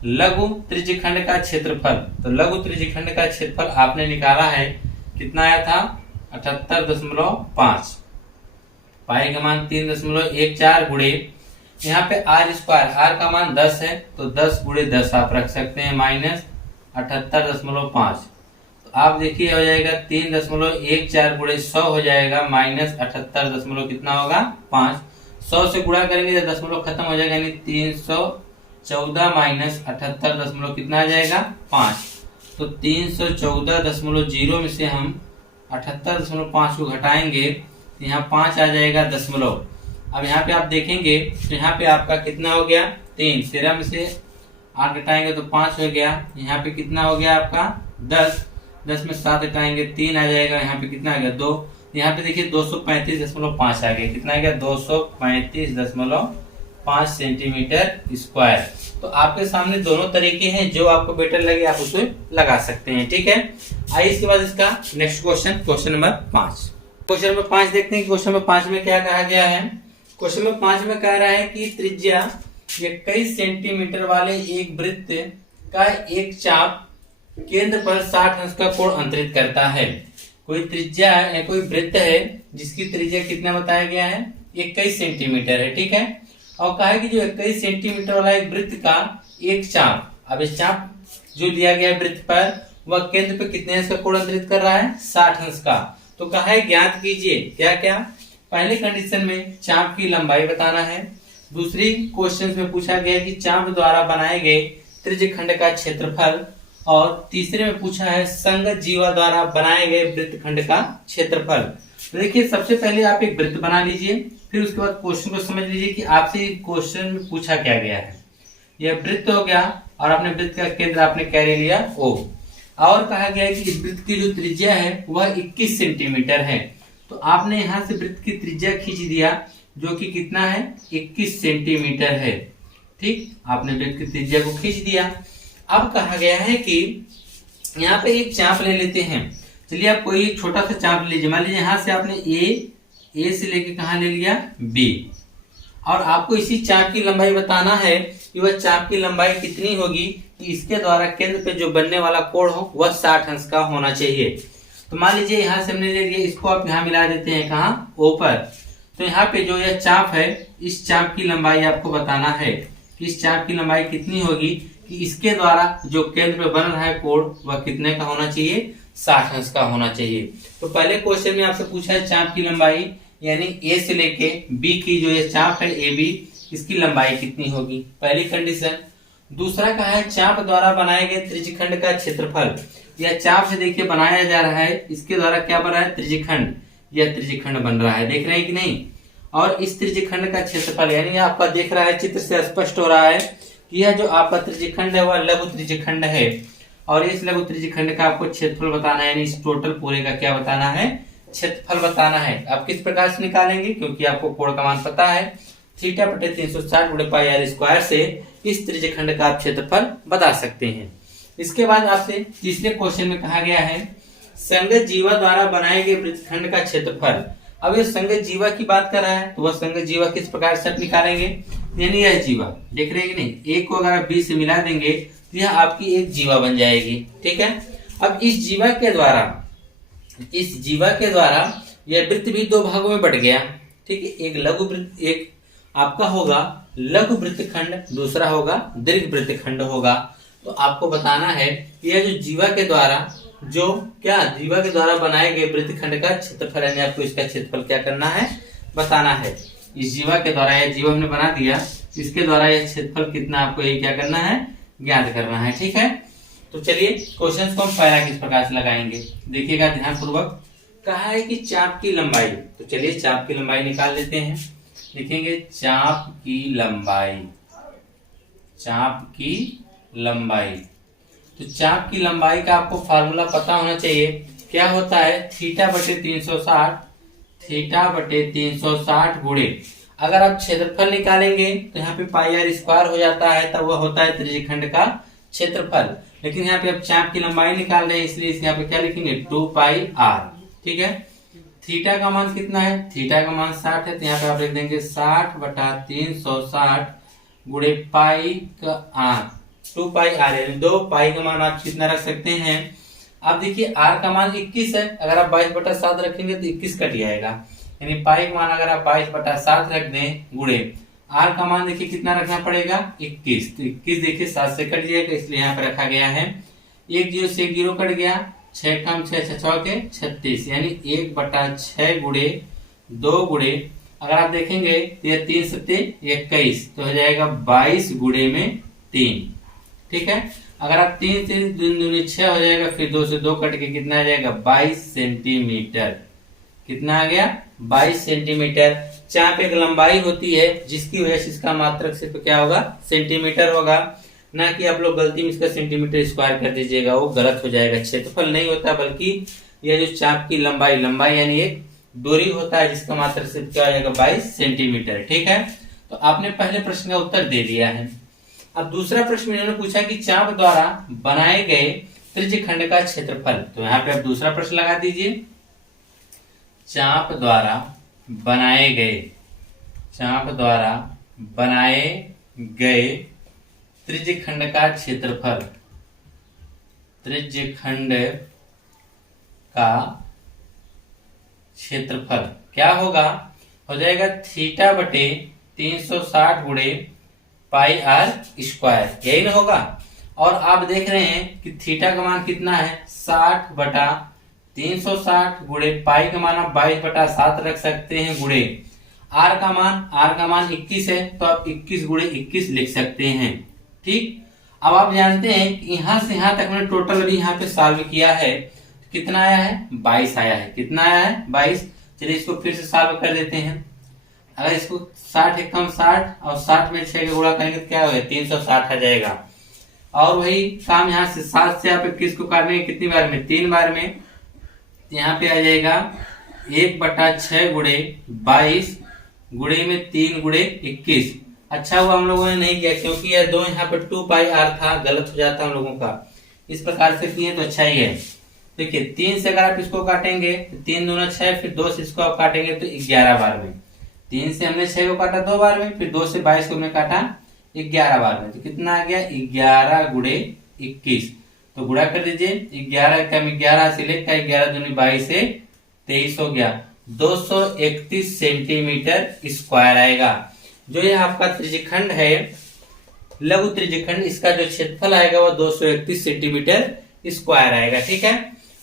लघु त्रिज्यखंड का क्षेत्रफल। तो लघु त्रिज्यखंड का क्षेत्रफल आपने निकाला है, कितना आया था? 78.5। पाई का मान 3.14 गुणे, यहाँ पे आर स्क्वायर, आर का मान 10 है तो 10 गुणे 10 आप रख सकते हैं, माइनस 78.5। तो आप देखिए हो जाएगा 3.14 गुणे 100 हो जाएगा, माइनस 78 कितना होगा? 5। 100 से गुणा करेंगे तो दशमलव खत्म हो जाएगा, यानी 314 माइनस 78 कितना आ जाएगा? 5। तो 314.0 में से हम 78.5 को घटाएंगे, यहाँ 5 आ जाएगा दशमलव। अब यहाँ पे आप देखेंगे तो यहाँ पे आपका कितना हो गया? 3। 13 में से 8 घटाएंगे तो 5 हो गया। यहाँ पे कितना हो गया आपका? 10। 10 में 7 घटाएंगे 3 आ जाएगा। यहाँ पे कितना आ गया? 2। यहाँ पे देखिए 235.5 आ गया। कितना आ गया? 235.5 सेंटीमीटर स्क्वायर। तो आपके सामने दोनों तरीके हैं, जो आपको बेटर लगे आप उसे लगा सकते हैं। ठीक है, आइए इसके बाद इसका next question, question number 5। Question number 5 देखते हैं कि क्वेश्चन नंबर 5 में क्या कहा गया है। क्वेश्चन नंबर 5 में कह रहा है कि त्रिज्या 21 सेंटीमीटर वाले एक वृत्त का एक चाप केंद्र पर 60 अंश का कोण अंतरित करता है। कोई त्रिज्या है, कोई वृत्त है जिसकी त्रिज्या कितना बताया गया है? 21 सेंटीमीटर है। ठीक है, और कहा है कि जो 21 सेंटीमीटर वाला एक वृत्त का एक चाप, अब इस चाप जो दिया गया है वृत्त पर, वह केंद्र पर कितने अंश का कोण अंतरित कर रहा है? 60 अंश का। तो कहा है ज्ञात कीजिए क्या क्या? पहले कंडीशन में चाप की लंबाई बताना है, दूसरी क्वेश्चन में पूछा गया कि चाप द्वारा बनाए गए त्रिज्यखंड का क्षेत्रफल, और तीसरे में पूछा है संगत जीवा द्वारा बनाए गए वृत्तखंड का क्षेत्रफल। तो देखिए सबसे पहले आप एक वृत्त बना लीजिए, फिर उसके बाद क्वेश्चन को समझ लीजिए कि आपसे क्वेश्चन में पूछा क्या गया है। यह वृत्त हो गया और आपने वृत्त का केंद्र आपने क्या ले लिया, O। और कहा गया है कि इस वृत्त की जो त्रिज्या है वह 21 सेंटीमीटर है। तो आपने यहां से वृत्त की त्रिज्या खींच दिया जो कि कितना है, 21 सेंटीमीटर है। ठीक, आपने वृत्त की त्रिज्या को खींच दिया। अब कहा गया है कि यहाँ पे एक चाप ले लेते हैं। चलिए आप कोई एक छोटा सा चाप लीजिए, मान लीजिए यहाँ से आपने ए से लेके कहा ले लिया बी, और आपको इसी चाप की लंबाई बताना है कि वह चाप की लंबाई कितनी होगी कि इसके द्वारा केंद्र पे जो बनने वाला कोण हो वह 60 अंश का होना चाहिए। तो मान लीजिए यहाँ से हमने ले लिया, इसको आप यहाँ मिला देते हैं कहाँ, O पर। तो यहाँ पे जो यह चाप है, इस चाप की लंबाई आपको बताना है कि इस चाप की लंबाई कितनी होगी कि इसके द्वारा जो केंद्र पे बन रहा है कोण वह कितने का होना चाहिए, 60 अंश का होना चाहिए। तो पहले क्वेश्चन में आपसे पूछा है चाप की लंबाई, यानी ए से लेके बी की जो ये चाप है ए बी, इसकी लंबाई कितनी होगी, पहली कंडीशन। दूसरा कहा है चाप द्वारा बनाए गए त्रिज्यखंड का क्षेत्रफल। यह चाप से देखिए बनाया जा रहा है, इसके द्वारा क्या बन रहा है, त्रिज्यखंड। यह त्रिज्यखंड बन रहा है, देख रहे हैं कि नहीं। और इस त्रिज्यखंड का क्षेत्रफल, यानी आपका देख रहा है चित्र से स्पष्ट हो रहा है कि यह जो आपका त्रिज्यखंड है वह लघु त्रिज्यखंड है, और इस लघु त्रिज्यखंड का आपको क्षेत्रफल बताना है, यानी इस टोटल पूरे का क्या बताना है, क्षेत्रफल बताना है। आप किस प्रकार से निकालेंगे, क्योंकि आपको कोण का मान पता है, थीटा बटे 360 गुणे पाई आर स्क्वायर से इस त्रिज्यखंड का आप क्षेत्रफल बता सकते हैं। इसके बाद आपसे तीसरे क्वेश्चन में कहा गया है संगत जीवा द्वारा बनाए गए वृत्तखंड का क्षेत्रफल। अब ये संगत जीवा की बात कर रहा है, तो वह संगत जीवा किस प्रकार से आप निकालेंगे, यानी यह जीवा देख रहे हैं कि नहीं, एक को अगर आप बी से मिला देंगे तो यह आपकी एक जीवा बन जाएगी। ठीक है, अब इस जीवा के द्वारा यह वृत्त भी दो भागों में बट गया। ठीक है, एक लघु वृत्त, एक आपका होगा लघु वृत्तखंड, दूसरा होगा दीर्घ वृत्तखंड होगा। तो आपको बताना है कि यह जो जीवा के द्वारा बनाए गए वृत्तखंड का क्षेत्रफल, यानी आपको इसका क्षेत्रफल क्या करना है, बताना है। इस जीवा के द्वारा, यह जीवा हमने बना दिया, इसके द्वारा यह क्षेत्रफल कितना आपको ये क्या करना है, ज्ञात करना है। ठीक है, तो चलिए क्वेश्चन को हम पहला किस प्रकार से लगाएंगे, देखिएगा ध्यानपूर्वक। कहा है कि चाप की लंबाई, तो चलिए चाप की लंबाई निकाल लेते हैं। लिखेंगे चाप की लंबाई। तो चाप की लंबाई का आपको फार्मूला पता होना चाहिए, क्या होता है, थीटा बटे 360 गुणे, अगर आप क्षेत्रफल निकालेंगे तो यहाँ पे पाई आर स्क्वायर हो जाता है, तब वह होता है त्रिज्यखंड का क्षेत्रफल। लेकिन यहाँ पे आप चाप की लंबाई निकाल रहे हैं, इसलिए यहाँ पे क्या लिखेंगे, 2 पाई आर। ठीक है, थीटा का मान कितना है, थीटा का मान 60 है, तो यहाँ पे आप लिख देंगे 60 बटा 360 गुणे पाई का आर, 2 पाई आर, यानी 2 पाई का मान आप कितना रख सकते हैं। अब देखिए आर का मान 21 है, अगर आप 22 बटा 7 रखेंगे तो 21 कट जाएगा, यानी पाई का मान अगर आप 22 बटा 7 रख दें गुणे आर का मान देखिए कितना रखना पड़ेगा, 21। तो 21 देखिए 7 से कट जाएगा, इसलिए यहाँ पे रखा गया है। 1 जीरो से 1 जीरो कट गया, 6 कम 6 6 के 36, यानी 1 बटा 6 गुणे 2 गुणे, अगर आप देखेंगे तो यह 3 सत्ते 21, तो हो जाएगा 22 गुणे में 3। ठीक है, अगर आप 3 से 2 6 हो जाएगा, फिर 2 से 2 कट के कितना आ जाएगा, 22 सेंटीमीटर। कितना आ गया, 22 सेंटीमीटर। चाप एक लंबाई होती है जिसकी वजह से इसका मात्रक सिर्फ क्या होगा, सेंटीमीटर होगा, ना कि आप लोग गलती में इसका सेंटीमीटर स्क्वायर कर दीजिएगा, वो गलत हो जाएगा। क्षेत्रफल नहीं होता, बल्कि यह जो चाप की लंबाई यानी एक दूरी होता है जिसका मात्रक सिर्फ क्या हो जाएगा, 22 सेंटीमीटर। ठीक है, तो आपने पहले प्रश्न का उत्तर दे दिया है। अब दूसरा प्रश्न इन्होंने पूछा कि चाप द्वारा बनाए गए त्रिज्यखंड का क्षेत्रफल। तो यहाँ पे आप दूसरा प्रश्न लगा दीजिए, चाप द्वारा बनाए गए त्रिज्यखंड का क्षेत्रफल, क्या होगा, हो जाएगा थीटा बटे 360 गुणे पाई आर स्क्वायर, यही ना होगा। और आप देख रहे हैं कि थीटा का मान कितना है, 60 बटा 360 गुणे पाई का मान आप 22 बटा 7 रख सकते हैं गुणे, आर का मान 21 है, तो आप 21 गुणे 21 लिख सकते हैं। ठीक, अब आप जानते हैं कि यहां से यहां तक मैंने टोटल अभी यहाँ पे सॉल्व किया है, कितना आया है 22 आया है। कितना आया है 22। चलिए इसको फिर से सॉल्व कर देते हैं। अगर इसको 60 एकम 60 और 60 में 6 का गुणा करेंगे तो क्या होगा 360 आ जाएगा। और वही काम यहाँ से 7 से आप 21 को काटेंगे कितनी बार में 3 बार में, यहाँ पे आ जाएगा 1/6 गुणे 22 गुणे में 3 गुणे 21। अच्छा हुआ हम लोगों ने नहीं किया, क्योंकि यह दो यहाँ पे 2πr था, गलत हो जाता हम लोगों का। इस प्रकार से किए तो अच्छा ही है। देखिए 3 से अगर आप इसको काटेंगे तो 3 दूना 6, फिर 2 से इसको आप काटेंगे तो 11 बार में। 3 से हमने 6 को काटा 2 बार में, फिर 2 से 22 को हमने काटा 11 बार में, तो कितना आ गया 11 गुणे 21। तो गुणा कर दीजिए, 11 कम 11 से लेकर 11 दूनी 22 से 23 हो गया, 231 सेंटीमीटर स्क्वायर आएगा। जो ये आपका त्रिज्यखंड है, लघु त्रिज्यखंड, इसका जो क्षेत्रफल आएगा वो 231 सेंटीमीटर स्क्वायर आएगा। ठीक है,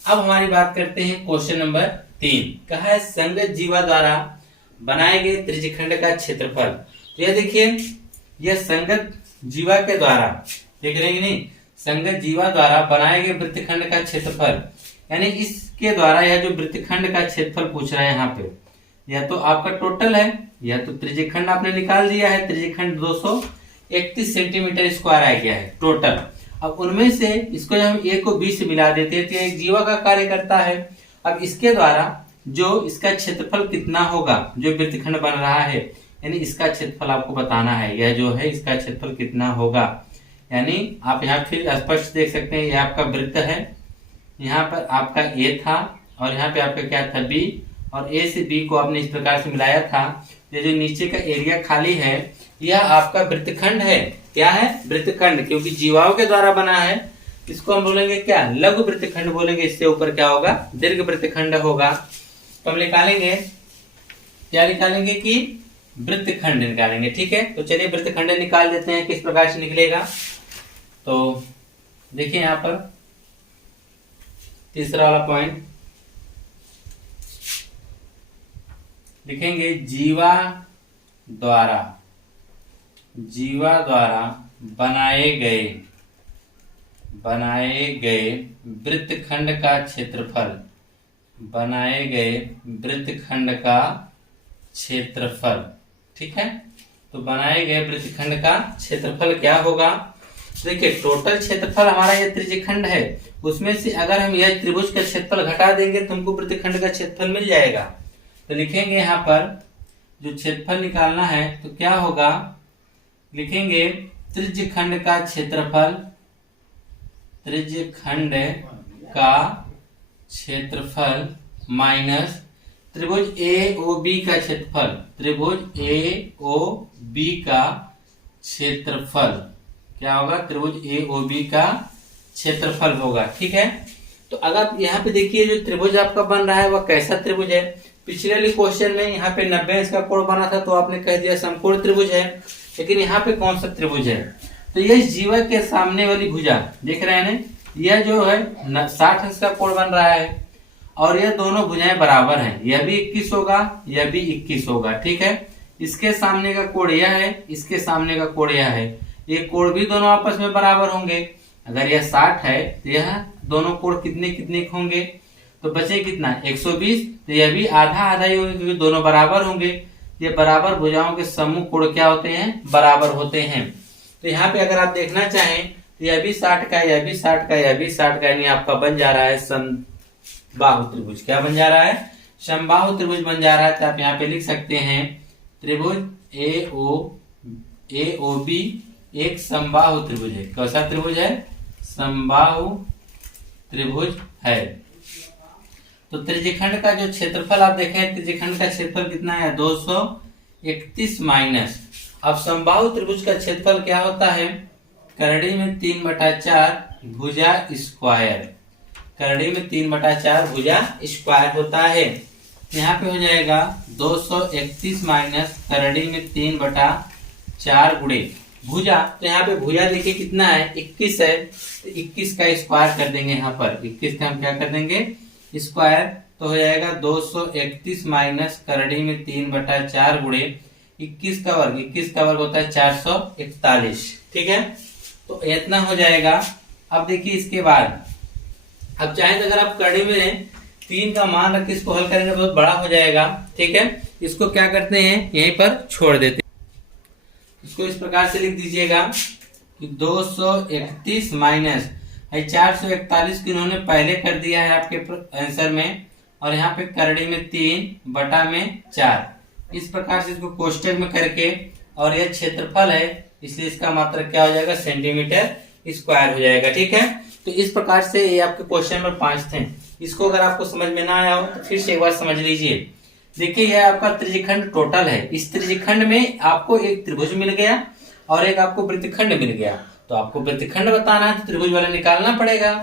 अब हमारी बात करते हैं क्वेश्चन नंबर 3। कहा है संगत जीवा द्वारा बनाए गए त्रिज्यखंड का क्षेत्रफल। तो यह देखिए, यह संगत जीवा के द्वारा, देख रहे हैं नहीं, संगत जीवा द्वारा बनाए गए वृत्तखंड का क्षेत्रफल, यानी इसके द्वारा यह जो वृत्तखंड का क्षेत्रफल पूछ रहा है यहाँ पे, यह तो आपका टोटल है, यह तो त्रिज्यखंड आपने निकाल दिया है, त्रिज्यखंड 231 सेंटीमीटर स्क्वायर आ गया है टोटल। अब उनमें से इसको जब हम ए को बी से मिला देते हैं तो एक जीवा का कार्य करता है। अब इसके द्वारा जो इसका क्षेत्रफल कितना होगा, जो वृत्तखंड बन रहा है, यानी इसका क्षेत्रफल आपको बताना है, यह जो है इसका क्षेत्रफल कितना होगा। यानी आप यहाँ फिर स्पष्ट देख सकते हैं, यह आपका वृत्त है, यहाँ पर आपका ए था और यहाँ पे आपका क्या था बी, और ए से बी को आपने इस प्रकार से मिलाया था। ये जो नीचे का एरिया खाली है यह आपका वृत्तखंड है। क्या है वृत्तखंड, क्योंकि जीवाओं के द्वारा बना है, इसको हम बोलेंगे क्या लघु वृत्तखंड बोलेंगे। इससे ऊपर क्या होगा दीर्घ वृत्तखंड होगा। तो हम निकालेंगे, क्या निकालेंगे कि वृत्तखंड निकालेंगे। ठीक है, तो चलिए वृत्तखंड निकाल देते हैं, किस प्रकार से निकलेगा। तो देखिए यहाँ पर तीसरा वाला पॉइंट लिखेंगे, जीवा द्वारा बनाए गए वृत्तखंड का क्षेत्रफल, बनाए गए वृत्तखंड का क्षेत्रफल। ठीक है, तो बनाए गए वृत्तखंड का क्षेत्रफल क्या होगा। देखिए टोटल क्षेत्रफल हमारा यह त्रिज्यखंड है, उसमें से अगर हम यह त्रिभुज का क्षेत्रफल घटा देंगे तो हमको वृत्तखंड का क्षेत्रफल मिल जाएगा। तो लिखेंगे यहाँ पर जो क्षेत्रफल निकालना है तो क्या होगा, लिखेंगे त्रिज्यखंड का क्षेत्रफल, त्रिज्यखंड का क्षेत्रफल माइनस त्रिभुज ए ओ बी का क्षेत्रफल, त्रिभुज ए ओ बी का क्षेत्रफल क्या होगा, त्रिभुज ए ओ बी का क्षेत्रफल होगा। ठीक है, तो अगर यहाँ पे देखिए जो त्रिभुज आपका बन रहा है वह कैसा त्रिभुज है। पिछले वाले क्वेश्चन में यहाँ पे 90 इसका कोण बना था तो आपने कह दिया समकोण त्रिभुज है, लेकिन यहाँ पे कौन सा त्रिभुज है, तो यह जीवा के सामने वाली भुजा देख रहे हैं, यह जो है 60 अंश का कोण बन रहा है और यह दोनों भुजाएं बराबर हैं, यह भी 21 होगा, यह भी 21 होगा। ठीक है, इसके सामने का कोण यह है, इसके सामने का कोण यह है, ये कोण भी दोनों आपस में बराबर होंगे। अगर यह 60 है तो यह दोनों कोण कितने कितने होंगे, तो बचे कितना 120, तो यह भी आधा आधा ही होंगे क्योंकि दोनों बराबर होंगे। ये बराबर भुजाओं के समूह कोण क्या होते हैं, बराबर होते हैं। तो यहाँ पे अगर आप देखना चाहें तो यह भी 60 का, यह भी 60 का, यह भी 60 का, यानी आपका बन जा रहा है समबाहु त्रिभुज। क्या बन जा रहा है, समबाहु त्रिभुज बन जा रहा है। तो आप यहाँ पे लिख सकते हैं त्रिभुज ए ओ बी एक समबाहु त्रिभुज है। कैसा त्रिभुज है, समबाहु त्रिभुज है। तो त्रिज्यखंड का जो क्षेत्रफल आप देखें, त्रिज्यखंड का क्षेत्रफल कितना है 231 माइनस, अब समबाहु त्रिभुज का क्षेत्रफल क्या होता है, करड़ी में 3/4 भुजा स्क्वायर, करड़ी में 3/4 भुजा स्क्वायर होता है। यहाँ पे हो जाएगा 231 माइनस करड़ी में 3/4 गुणे भुजा, तो यहाँ पे भुजा देखिए कितना है 21 है, तो 21 का स्क्वायर कर देंगे। यहाँ पर 21 का हम क्या कर देंगे स्क्वायर, तो हो जाएगा 231 माइनस करड़ी में 3/4 गुणे 21 का वर्ग। 21 का वर्ग होता है 441, ठीक है। तो इतना हो जाएगा। अब देखिए इसके बाद अब चाहे तो अगर आप करड़ी में 3 का मान रख के इसको हल करेंगे बहुत बड़ा हो जाएगा, ठीक है। इसको क्या करते हैं, यहीं पर छोड़ देते हैं। इसको इस प्रकार से लिख दीजिएगा कि 231 माइनस 441 को इन्होंने पहले कर दिया है आपके आंसर में, और यहाँ पे करड़ी में 3/4। इस प्रकार से इसको कोष्टक में करके, और यह क्षेत्रफल है इसलिए इसका मात्रक क्या हो जाएगा, सेंटीमीटर स्क्वायर हो जाएगा, ठीक है। तो इस प्रकार से ये आपके क्वेश्चन नंबर 5 थे। इसको अगर आपको समझ में ना आया हो तो फिर से एक बार समझ लीजिए। देखिए यह आपका त्रिज्यखंड टोटल है। इस त्रिज्यखंड में आपको एक त्रिभुज मिल गया और एक आपको वृत्तखंड मिल गया। तो आपको वृत्तखंड बताना है तो त्रिभुज वाला निकालना पड़ेगा।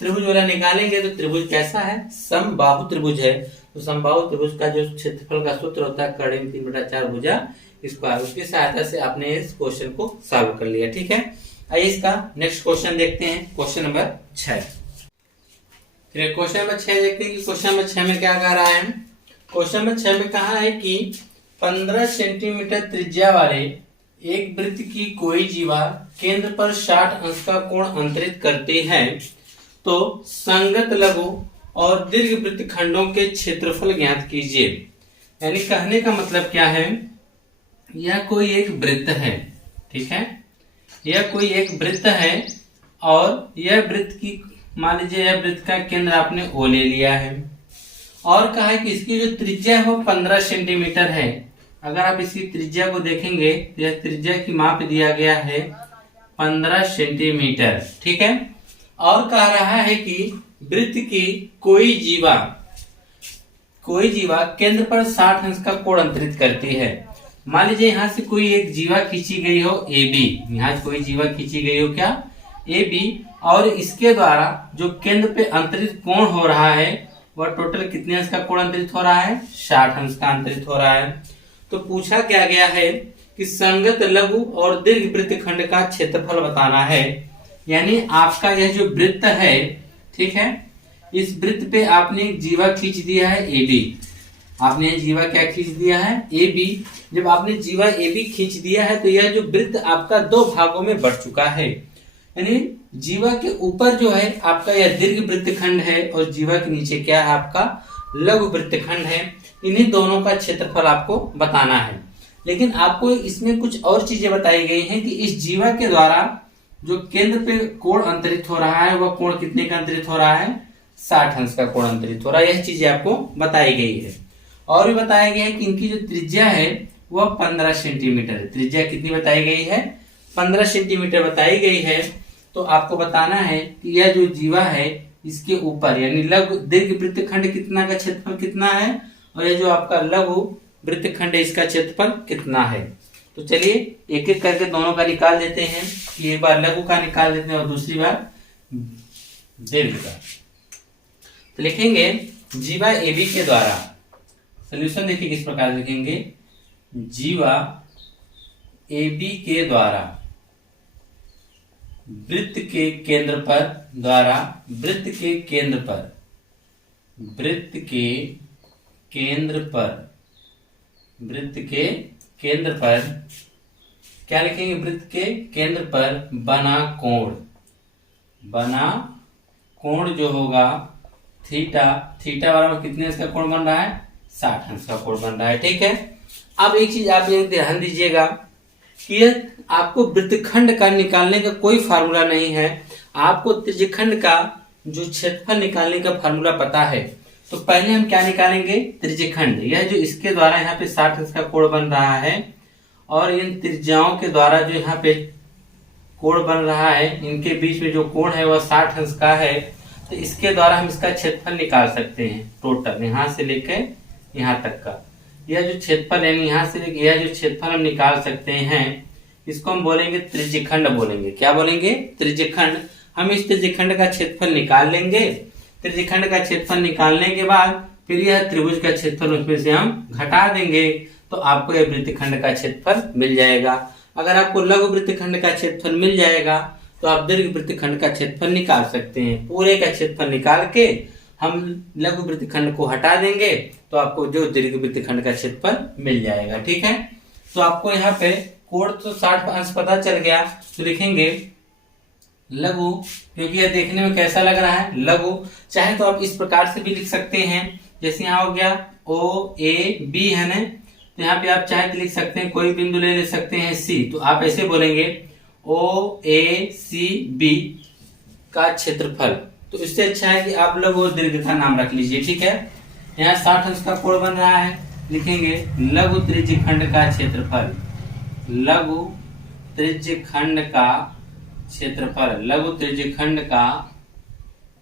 त्रिभुज वाला निकालेंगे तो त्रिभुज कैसा है, समबाहु त्रिभुज है। तो समबाहु त्रिभुज का जो क्षेत्रफल का सूत्र होता है करड़ी में 3/4 भुजा स्क्वायर, उसकी सहायता से आपने इस क्वेश्चन को सॉल्व कर लिया, ठीक है। आइए इसका नेक्स्ट क्वेश्चन देखते हैं, क्वेश्चन नंबर 6। फिर क्वेश्चन नंबर 6 देखते हैं कि क्वेश्चन नंबर 6 में क्या कह रहा है। क्वेश्चन नंबर 6 में कहा है कि 15 सेंटीमीटर त्रिज्या वाले एक वृत्त की कोई जीवा केंद्र पर 60 अंश का कोण अंतरित करती है, तो संगत लघु और दीर्घ वृत्तखंडों के क्षेत्रफल ज्ञात कीजिए। यानी कहने का मतलब क्या है, यह कोई एक वृत्त है, ठीक है। यह कोई एक वृत्त है और यह वृत्त की, मान लीजिए यह वृत्त का केंद्र आपने O ले लिया है, और कहा है कि इसकी जो त्रिज्या है वो 15 सेंटीमीटर है। अगर आप इसकी त्रिज्या को देखेंगे तो यह त्रिज्या की माप दिया गया है 15 सेंटीमीटर, ठीक है। और कह रहा है कि वृत्त की कोई जीवा केंद्र पर 60 अंश का कोण अंतरित करती है। मान लीजिए यहाँ से कोई एक जीवा खींची गई हो AB, यहाँ कोई जीवा खींची गई हो क्या, AB, और इसके द्वारा जो केंद्र पे अंतरित कोण हो रहा है वह टोटल कितने अंश का कोण अंतरित हो रहा है, 60 अंश का अंतरित हो रहा है। तो पूछा क्या गया है कि संगत लघु और दीर्घ वृत्तखंड का क्षेत्रफल बताना है। यानी आपका यह जो वृत्त है, ठीक है, इस वृत्त पे आपने एक जीवा खींच दिया है AB। आपने जीवा क्या खींच दिया है, AB। जब आपने जीवा AB खींच दिया है तो यह जो वृत्त आपका 2 भागों में बढ़ चुका है। यानी जीवा के ऊपर जो है आपका यह दीर्घ वृत्तखंड है और जीवा के नीचे क्या है, आपका लघु वृत्तखंड है। इन्हीं दोनों का क्षेत्रफल आपको बताना है। लेकिन आपको इसमें कुछ और चीजें बताई गई हैं कि इस जीवा के द्वारा जो केंद्र पे कोण अंतरित हो रहा है वह कोण कितने का अंतरित हो रहा है, 60 अंश का कोण अंतरित हो रहा है। यह चीजें आपको बताई गई है। और भी बताया गया है कि इनकी जो त्रिज्या है वह 15 सेंटीमीटर है। त्रिज्या कितनी बताई गई है, 15 सेंटीमीटर बताई गई है। तो आपको बताना है कि यह जो जीवा है इसके ऊपर यानी लघु दीर्घ वृत्तखंड कितना का क्षेत्रफल कितना है, और यह जो आपका लघु वृत्तखंड है इसका क्षेत्रफल कितना है। तो चलिए एक एक करके दोनों का निकाल देते हैं कि एक बार लघु का निकाल देते हैं और दूसरी बार दीर्घ का। तो लिखेंगे जीवा AB के द्वारा, सोल्यूशन देखिए किस प्रकार लिखेंगे, जीवा AB के द्वारा वृत्त के केंद्र पर क्या लिखेंगे, वृत्त के केंद्र पर बना कोण जो होगा थीटा बराबर कितने अंश का कोण बन रहा है, 60 अंश का कोण बन रहा है, ठीक है। अब एक चीज आप ये ध्यान दीजिएगा कि यह आपको वृत्तखंड का निकालने का कोई फार्मूला नहीं है। आपको त्रिज्यखंड का जो क्षेत्रफल निकालने का फार्मूला पता है। तो पहले हम क्या निकालेंगे, त्रिज्यखंड। यह जो इसके द्वारा यहाँ पे 60 अंश का कोण बन रहा है और इन त्रिज्याओं के द्वारा जो यहाँ पे कोण बन रहा है, इनके बीच में जो कोण है वह 60 अंश का है। तो इसके द्वारा हम इसका क्षेत्रफल निकाल सकते हैं, टोटल यहाँ से लेकर यहाँ तक का यह जो क्षेत्रफल है, यहाँ से लेकर यह जो क्षेत्रफल हम निकाल सकते हैं, इसको हम बोलेंगे त्रिज्यखंड बोलेंगे। क्या बोलेंगे, त्रिज्यखंड। हम इस त्रिज्यखंड का क्षेत्रफल निकाल लेंगे। त्रिज्यखंड का क्षेत्रफल निकालने के बाद फिर यह त्रिभुज का क्षेत्रफल उसमें से हम घटा देंगे तो आपको यह वृत्तखंड का क्षेत्रफल मिल जाएगा। अगर आपको लघु वृत्तखंड का क्षेत्रफल मिल जाएगा तो आप दीर्घ वृत्तखंड का क्षेत्रफल निकाल सकते हैं। पूरे का क्षेत्रफल निकाल के हम लघु वृत्तखंड को हटा देंगे तो आपको जो दीर्घ वृत्तखंड का क्षेत्रफल मिल जाएगा। ठीक है, तो आपको यहाँ पे कोण तो 60 अंश पता चल गया, तो लिखेंगे लघु, क्योंकि यह देखने में कैसा लग रहा है लघु। चाहे तो आप इस प्रकार से भी लिख सकते हैं, जैसे यहाँ हो गया ओ ए बी है ना, तो यहाँ पे आप चाहे तो लिख सकते हैं, कोई बिंदु ले सकते हैं सी, तो आप ऐसे बोलेंगे ओ ए सी बी का क्षेत्रफल। तो इससे अच्छा है कि आप लघु और दीर्घ का नाम रख लीजिए। ठीक है, यहाँ 60 अंश का कोण बन रहा है, लिखेंगे लघु त्रिज्यखंड का क्षेत्रफल, लघु त्रिज्यखंड का क्षेत्रफल, लघु त्रिज्यखंड का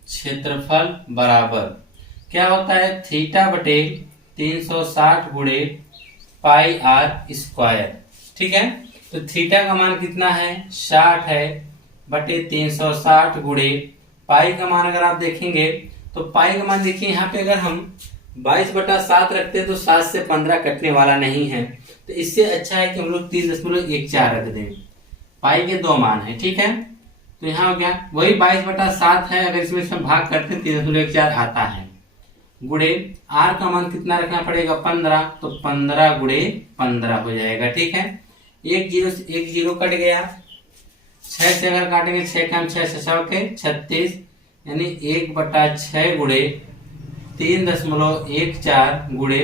क्षेत्रफल बराबर क्या होता है, थीटा बटे 360 गुणे पाई आर स्क्वायर। ठीक है, तो थीटा का मान कितना है, 60 है, बटे 360 गुणे पाई का मान अगर आप देखेंगे तो पाई का मान देखिए, यहाँ पे अगर हम 22/7 रखते हैं तो 7 से 15 कटने वाला नहीं है, तो इससे अच्छा है कि हम लोग 3.14 रख दें। पाई के 2 मान है। ठीक है, तो यहाँ हो गया वही 22/7 है, अगर इसमें से भाग करते हैं 3.14 आता है, गुणे आर का मान कितना रखना पड़ेगा, 15, तो 15 गुणे 15 हो जाएगा। ठीक है, एक जीरो कट गया, 6 से अगर काटेंगे 6 का 6 के 36, यानी 1/6 गुणे 3.14 गुणे,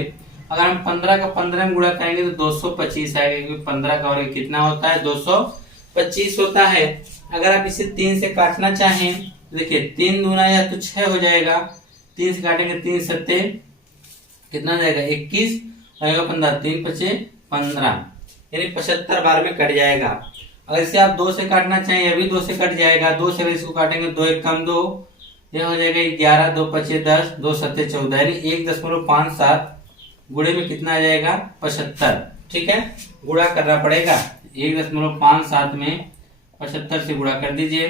अगर हम 15 का 15 में गुणा करेंगे तो 225 आएगा, क्योंकि 15 का और कितना होता है 225 होता है। अगर आप इसे 3 से काटना चाहें तो देखिए 3 दूना या तो 6 हो जाएगा, 3 से काटेंगे 3 सत्ते कितना जाएगा 21, आएगा 15, 3 पचे 15, यानी 75 बार में कट जाएगा। अगर इसे आप 2 से काटना चाहें, यह भी 2 से कट जाएगा, 2 से इसको काटेंगे 2 1 कम 2, यह हो जाएगा 11, 2 पचे 10, 2 सत्ते 14, यानी 1.57 गुणे में कितना आ जाएगा 75। ठीक है, गुणा करना पड़ेगा, 1.57 में 75 से गुणा कर दीजिए,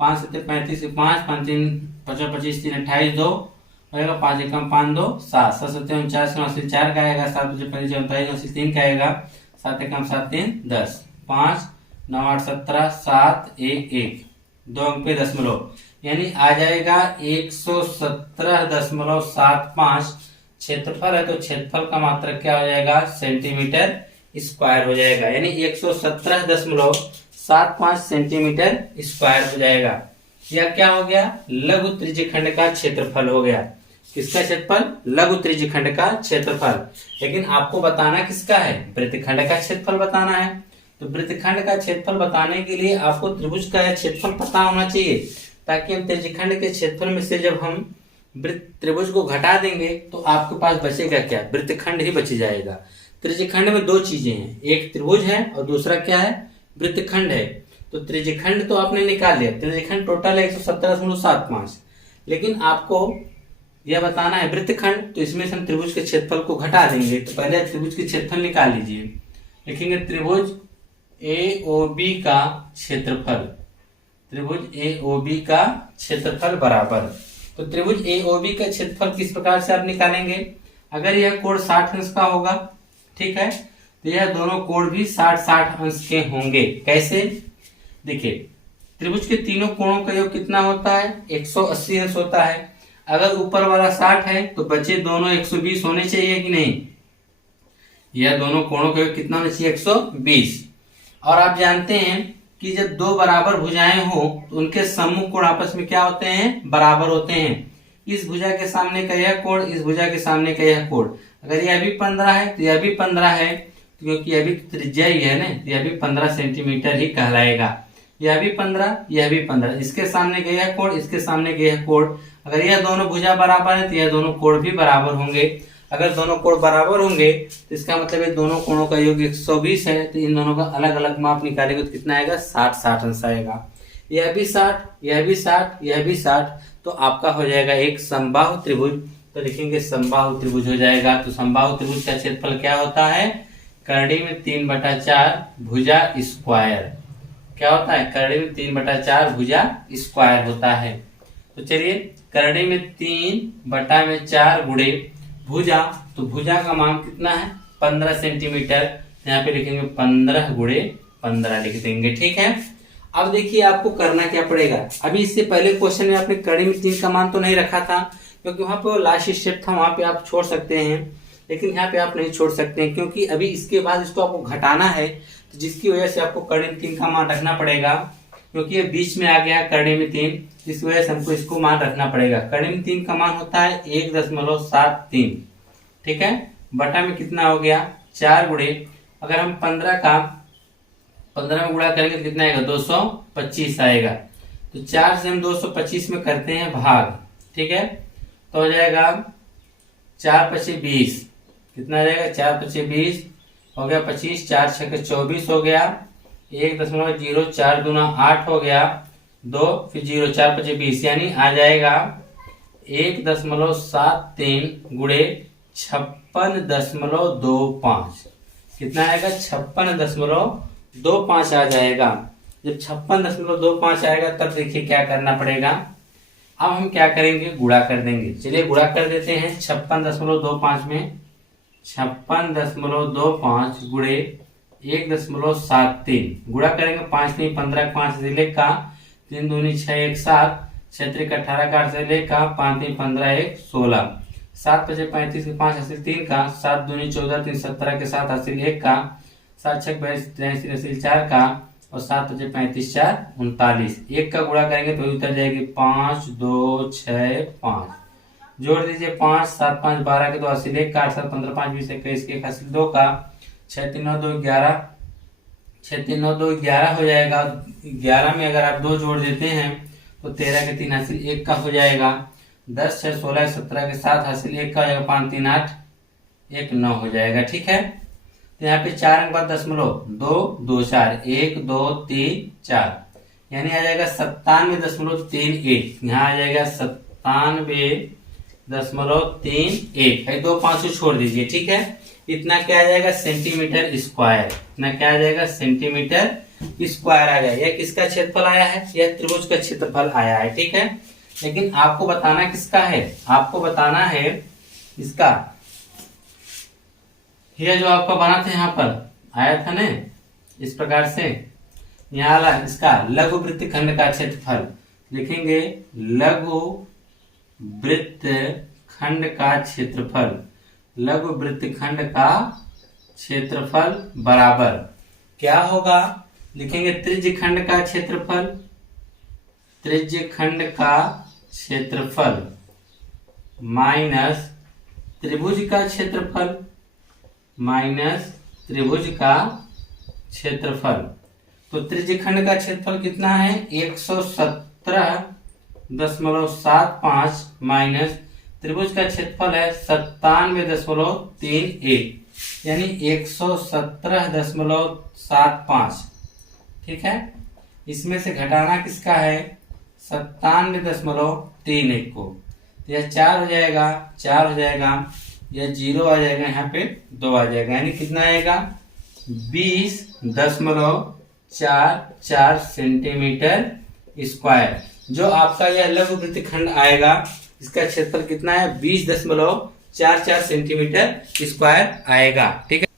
5 सत्ते 35, 5 5 3 25 3 28 2 होगा, 5 1 5 2 7, 7 सत्ते 49 89 4 का आएगा, 7 25 39 3 का आएगा, 7 1 7 3 10, 5 9 8 17 7 1 1, 2 अंक पे दशमलव, यानी आ जाएगा 117.75 क्षेत्रफल है, तो क्षेत्रफल का मात्रक क्या हो जाएगा सेंटीमीटर स्क्वायर हो जाएगा, यानी 117.75 सेंटीमीटर स्क्वायर हो जाएगा। यह क्या हो गया, लघु त्रिज्यखंड का क्षेत्रफल हो गया। किसका क्षेत्रफल, लघु त्रिज्यखंड का क्षेत्रफल। लेकिन आपको बताना किसका है, वृत्तखंड का क्षेत्रफल बताना है। तो वृत्तखंड का क्षेत्रफल बताने के लिए आपको त्रिभुज का क्षेत्रफल पता होना चाहिए, ताकि हम त्रिज्यखंड के क्षेत्रफल में से जब हम त्रिभुज को घटा देंगे तो आपके पास बचेगा क्या, वृत्तखंड ही बच जाएगा। त्रिज्यखंड में 2 चीजें हैं, एक त्रिभुज है और दूसरा क्या है, वृत्तखंड है। तो त्रिज्यखंड तो आपने निकाल लिया, त्रिज्यखंड टोटल है 117.75, लेकिन आपको यह बताना है वृत्तखंड, तो इसमें से हम त्रिभुज के क्षेत्रफल को घटा देंगे। तो पहले त्रिभुज के क्षेत्रफल निकाल लीजिए, लिखेंगे त्रिभुज AOB का क्षेत्रफल, त्रिभुज AOB का क्षेत्रफल बराबर, तो त्रिभुज AOB का क्षेत्रफल किस प्रकार से आप निकालेंगे, अगर यह कोण 60 अंश का होगा, ठीक है, तो यह दोनों कोण भी 60 अंश के होंगे। कैसे, देखिए त्रिभुज के तीनों कोणों का योग कितना होता है 180 अंश होता है। अगर ऊपर वाला 60 है तो बचे दोनों 120 होने चाहिए कि नहीं, यह दोनों कोणों का योग कितना होना चाहिए 120। और आप जानते हैं कि जब 2 बराबर भुजाएं हो तो उनके सम्मुख कोण आपस में क्या होते हैं, बराबर होते हैं। इस भुजा के सामने का यह कोण, इस भुजा के सामने का यह कोण, अगर यह भी 15 है तो यह भी 15 है, क्योंकि यह भी त्रिज्या ही है ना, तो यह भी 15 सेंटीमीटर ही कहलाएगा। यह भी 15, यह भी 15, इसके सामने का यह कोण, इसके सामने का यह कोण, अगर यह दोनों भुजा बराबर है तो यह दोनों कोण भी बराबर होंगे। अगर दोनों कोण बराबर होंगे तो इसका मतलब है दोनों कोणों का योग 120 है, तो इन दोनों का अलग अलग माप निकालेंगे तो कितना आएगा 60 अंश आएगा। यह भी 60, यह भी 60, यह भी 60, तो आपका हो जाएगा एक समबाहु त्रिभुज। तो लिखेंगे समबाहु त्रिभुज हो जाएगा। तो समबाहु त्रिभुज का क्षेत्रफल क्या होता है, करड़ी में 3/4 भुजा स्क्वायर, क्या होता है, करड़ी में 3/4 भुजा स्क्वायर होता है। तो चलिए करड़ी में 3/4 गुणे भुजा, तो भुजा का मान कितना है 15 सेंटीमीटर, यहाँ पे लिखेंगे 15 गुणे 15 लिख देंगे। ठीक है, अब देखिए आपको करना क्या पड़ेगा। अभी इससे पहले क्वेश्चन में आपने करड़ी में 3 का मान तो नहीं रखा था, क्योंकि वहां पे वो लास्ट स्टेप था, वहां पे आप छोड़ सकते हैं, लेकिन यहाँ पे आप नहीं छोड़ सकते हैं, क्योंकि अभी इसके बाद इसको आपको घटाना है, तो जिसकी वजह से आपको करने में 3 का मान रखना पड़ेगा, क्योंकि ये बीच में आ गया करने में 3, जिस वजह से हमको इसको मान रखना पड़ेगा। करने में 3 का मान होता है 1.73, ठीक है, बटा में कितना हो गया 4 गुणे, अगर हम 15 में गुणा करेंगे तो कितना आएगा 225 आएगा। तो 4 से हम 225 में करते हैं भाग, ठीक है, तो हो जाएगा 4 पचे 20, कितना आ जाएगा 4 पचे 20 हो गया 25, 4 छके 24 हो गया, 1.04 दूना 8 हो गया, 2 फिर 0, 4 पचे 20, यानी आ जाएगा 1.73 गुणे 56.25, कितना आएगा 56.25 आ जाएगा। जब 56.25 आएगा तब देखिए क्या करना पड़ेगा, अब हम क्या करेंगे गुणा कर देंगे। चलिए गुणा कर देते हैं 56.25 में, 56.25 गुणे 1.73, गुणा करेंगे 5 में 15 5 से लेका 3 दूनी 6 1 7, 6 3 18 का 8 से लेका 5 3 15 1 16, 7 5 35 के 5 हासिल 3 का, 7 दूनी 14 3 17 के 7 हासिल 1 का, 7 6 82 हासिल 4 का, और 7 5 35 4 39, 1 का गुणा करेंगे तो उतर जाएगी 5 2 6 5, जोड़ दीजिए 5 7 5 12 के 2 हासिल 1 का, 8 7 15 5 20 21 के 1 हासिल 2 का, 6 3 9 2 11, 6 3 9 2 11 हो जाएगा। 11 में अगर आप 2 जोड़ देते हैं तो 13 के 3 हासिल 1 का हो जाएगा, 10 6 16 17 के 7 हासिल 1 का हो जाएगा, 5 3 8 1 9 हो जाएगा, ठीक है। तो यहाँ पे 4 अंक बाद 2 2 4 1 2 3 4, यानी आ जाएगा 97.31, यहाँ आ जाएगा 97.31, 2 5 छोड़ दीजिए, ठीक है। इतना क्या आ जाएगा सेंटीमीटर स्क्वायर, इतना क्या आ जाएगा सेंटीमीटर स्क्वायर आ जाएगा। यह किसका क्षेत्रफल आया है, यह त्रिभुज का क्षेत्रफल आया है, ठीक है। लेकिन आपको बताना किसका है, आपको बताना है इसका, यह जो आपका बना था यहाँ पर आया था ना इस प्रकार से, यहाँ वाला इसका लघु वृत्तखंड का क्षेत्रफल लिखेंगे, लघु वृत्तखंड का क्षेत्रफल, लघु वृत्तखंड का क्षेत्रफल बराबर क्या होगा, लिखेंगे त्रिज्यखंड का क्षेत्रफल, त्रिज्यखंड का क्षेत्रफल माइनस त्रिभुज का क्षेत्रफल, माइनस त्रिभुज का क्षेत्रफल। तो त्रिज्यखंड का क्षेत्रफल कितना है 117.75 माइनस त्रिभुज का क्षेत्रफल है 97.31, यानी 117.75, ठीक है। इसमें से घटाना किसका है 97.31 को, तो यह 4 हो जाएगा, 4 हो जाएगा, यह 0 आ जाएगा, यहाँ पे 2 आ जाएगा, यानी कितना आएगा 20.44 सेंटीमीटर स्क्वायर। जो आपका यह लघु वृत्तखंड आएगा इसका क्षेत्रफल कितना है 20.44 सेंटीमीटर स्क्वायर आएगा, ठीक है,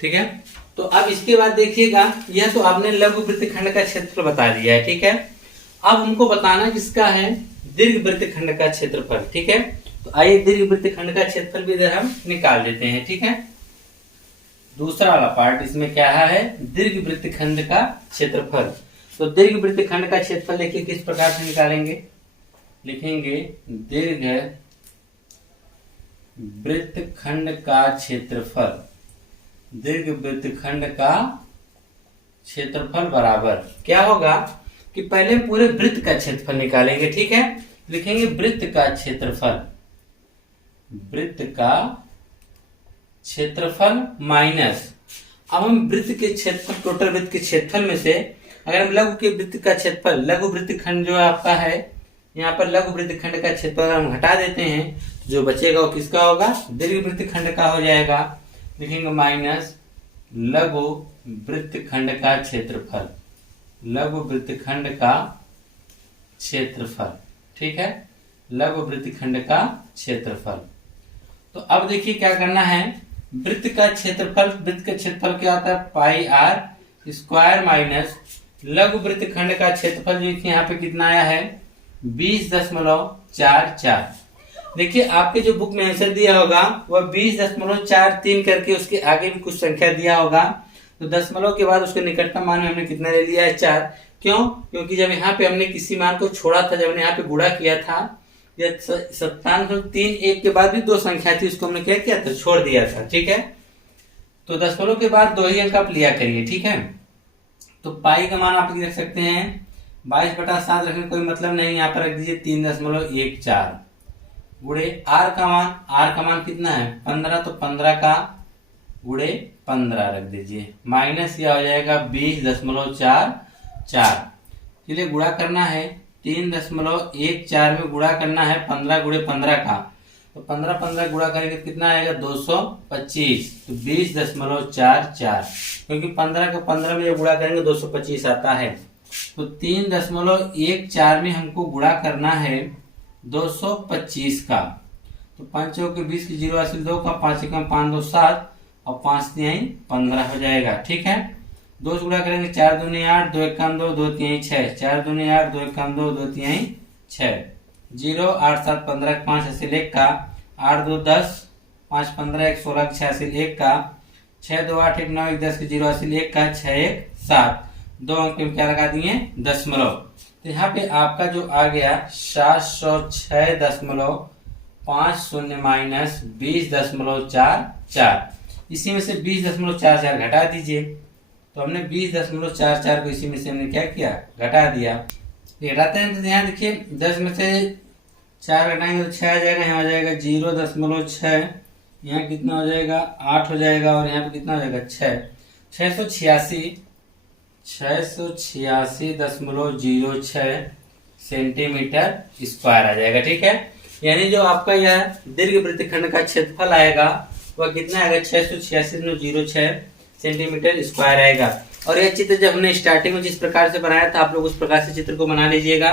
ठीक है। तो अब इसके बाद देखिएगा, यह तो आपने लघु वृत्तखंड का क्षेत्रफल बता दिया है, ठीक है। अब हमको बताना किसका है दीर्घ वृत्तखंड का क्षेत्रफल, ठीक है। तो आइए दीर्घ वृत्तखंड का क्षेत्रफल भी इधर हम निकाल देते हैं, ठीक है। दूसरा वाला पार्ट इसमें क्या है दीर्घ वृत्तखंड का क्षेत्रफल। तो दीर्घ वृत्तखंड का क्षेत्रफल देखिए किस प्रकार से निकालेंगे, लिखेंगे दीर्घ वृत्तखंड का क्षेत्रफल, दीर्घ वृत्तखंड का क्षेत्रफल बराबर क्या होगा कि पहले पूरे वृत्त का क्षेत्रफल निकालेंगे, ठीक है। लिखेंगे वृत्त का क्षेत्रफल, वृत्त का क्षेत्रफल माइनस, अब हम वृत्त के क्षेत्रफल टोटल वृत्त के क्षेत्रफल में से अगर हम लघु के वृत्त का क्षेत्रफल, लघु वृत्तखंड जो आपका है यहाँ पर लघु वृत्तखंड का क्षेत्रफल हम हटा देते हैं तो जो बचेगा वो किसका होगा दीर्घ वृत्तखंड का हो जाएगा। लिखेंगे माइनस लघु वृत्तखंड का क्षेत्रफल, लघु वृत्तखंड का क्षेत्रफल, ठीक है, लघु वृत्तखंड का क्षेत्रफल। तो अब देखिए क्या करना है, वृत्त का क्षेत्रफल, वृत्त का क्षेत्रफल क्या होता है पाई आर स्क्वायर माइनस लघु वृत्तखंड का क्षेत्रफल जो यहाँ पे कितना आया है 20.44, देखिए आपके जो बुक में आंसर दिया होगा वह 20.43 करके उसके आगे भी कुछ संख्या दिया होगा। तो दशमलव के बाद उसके निकटतम मान में हमने कितना ले लिया है 4। क्यों? क्योंकि जब यहाँ पे हमने किसी मान को छोड़ा था, जब हमने यहाँ पे गुणा किया था, 97.31 के बाद भी दो संख्या थी, उसको हमने क्या किया था, छोड़ दिया था। ठीक है, तो दशमलव के बाद 2 ही अंक आप लिया करिए। ठीक है, तो पाई का मान आप रख सकते हैं 22/7 रखने कोई मतलब नहीं, यहाँ पर रख दीजिए 3.14 गुणे आर का मान कितना है 15, तो 15 का गुणे 15 रख दीजिए, माइनस यह हो जाएगा 20.44। चलिए गुणा करना है 3.14 में गुणा करना है 15 गुणे 15 का, तो 15 गुणा करेंगे कितना आएगा 225, तो 20.44, क्योंकि 15 का 15 में गुणा करेंगे 225 आता है। तो 3.14 में हमको गुणा करना है 225 का, तो 5 के 20 की 0 हासिल 2 का, 5 कम 5 2 7 और 5 3 15 हो जाएगा। ठीक है, 2 से गुणा करेंगे 4 दूनी 8, 2 1 2 2 3 6, 4 दूनी 8, 2 1 2 2 3 6, 0 8 7 15 5 हासिल 1 का, 8 2 10 5 15 1 16 6 हासिल 1 का, 6 2 8 1 9 1 10 की 0 हासिल 1 का, 6 1 7, 2 अंक में क्या लगा दिए दशमलव। तो यहाँ पे आपका जो आ गया 706.50 माइनस 20.44, इसी में से 20.44 घटा दीजिए। तो हमने 20.44 को इसी में से हमने क्या किया, घटा दिया। घटाते हैं तो यहाँ देखिए 10 में से 4 घटाएंगे तो 6 आ जाएगा, यहाँ हो जाएगा 0.6, यहाँ कितना हो जाएगा 8 हो जाएगा, और यहाँ पे कितना हो जाएगा 686.06 सेंटीमीटर स्क्वायर आ जाएगा। ठीक है, यानी जो आपका यह दीर्घ वृत्तखंड का क्षेत्रफल आएगा वह कितना आएगा 686.06 सेंटीमीटर स्क्वायर आएगा। और यह चित्र जब हमने स्टार्टिंग में जिस प्रकार से बनाया था आप लोग उस प्रकार से चित्र को बना लीजिएगा।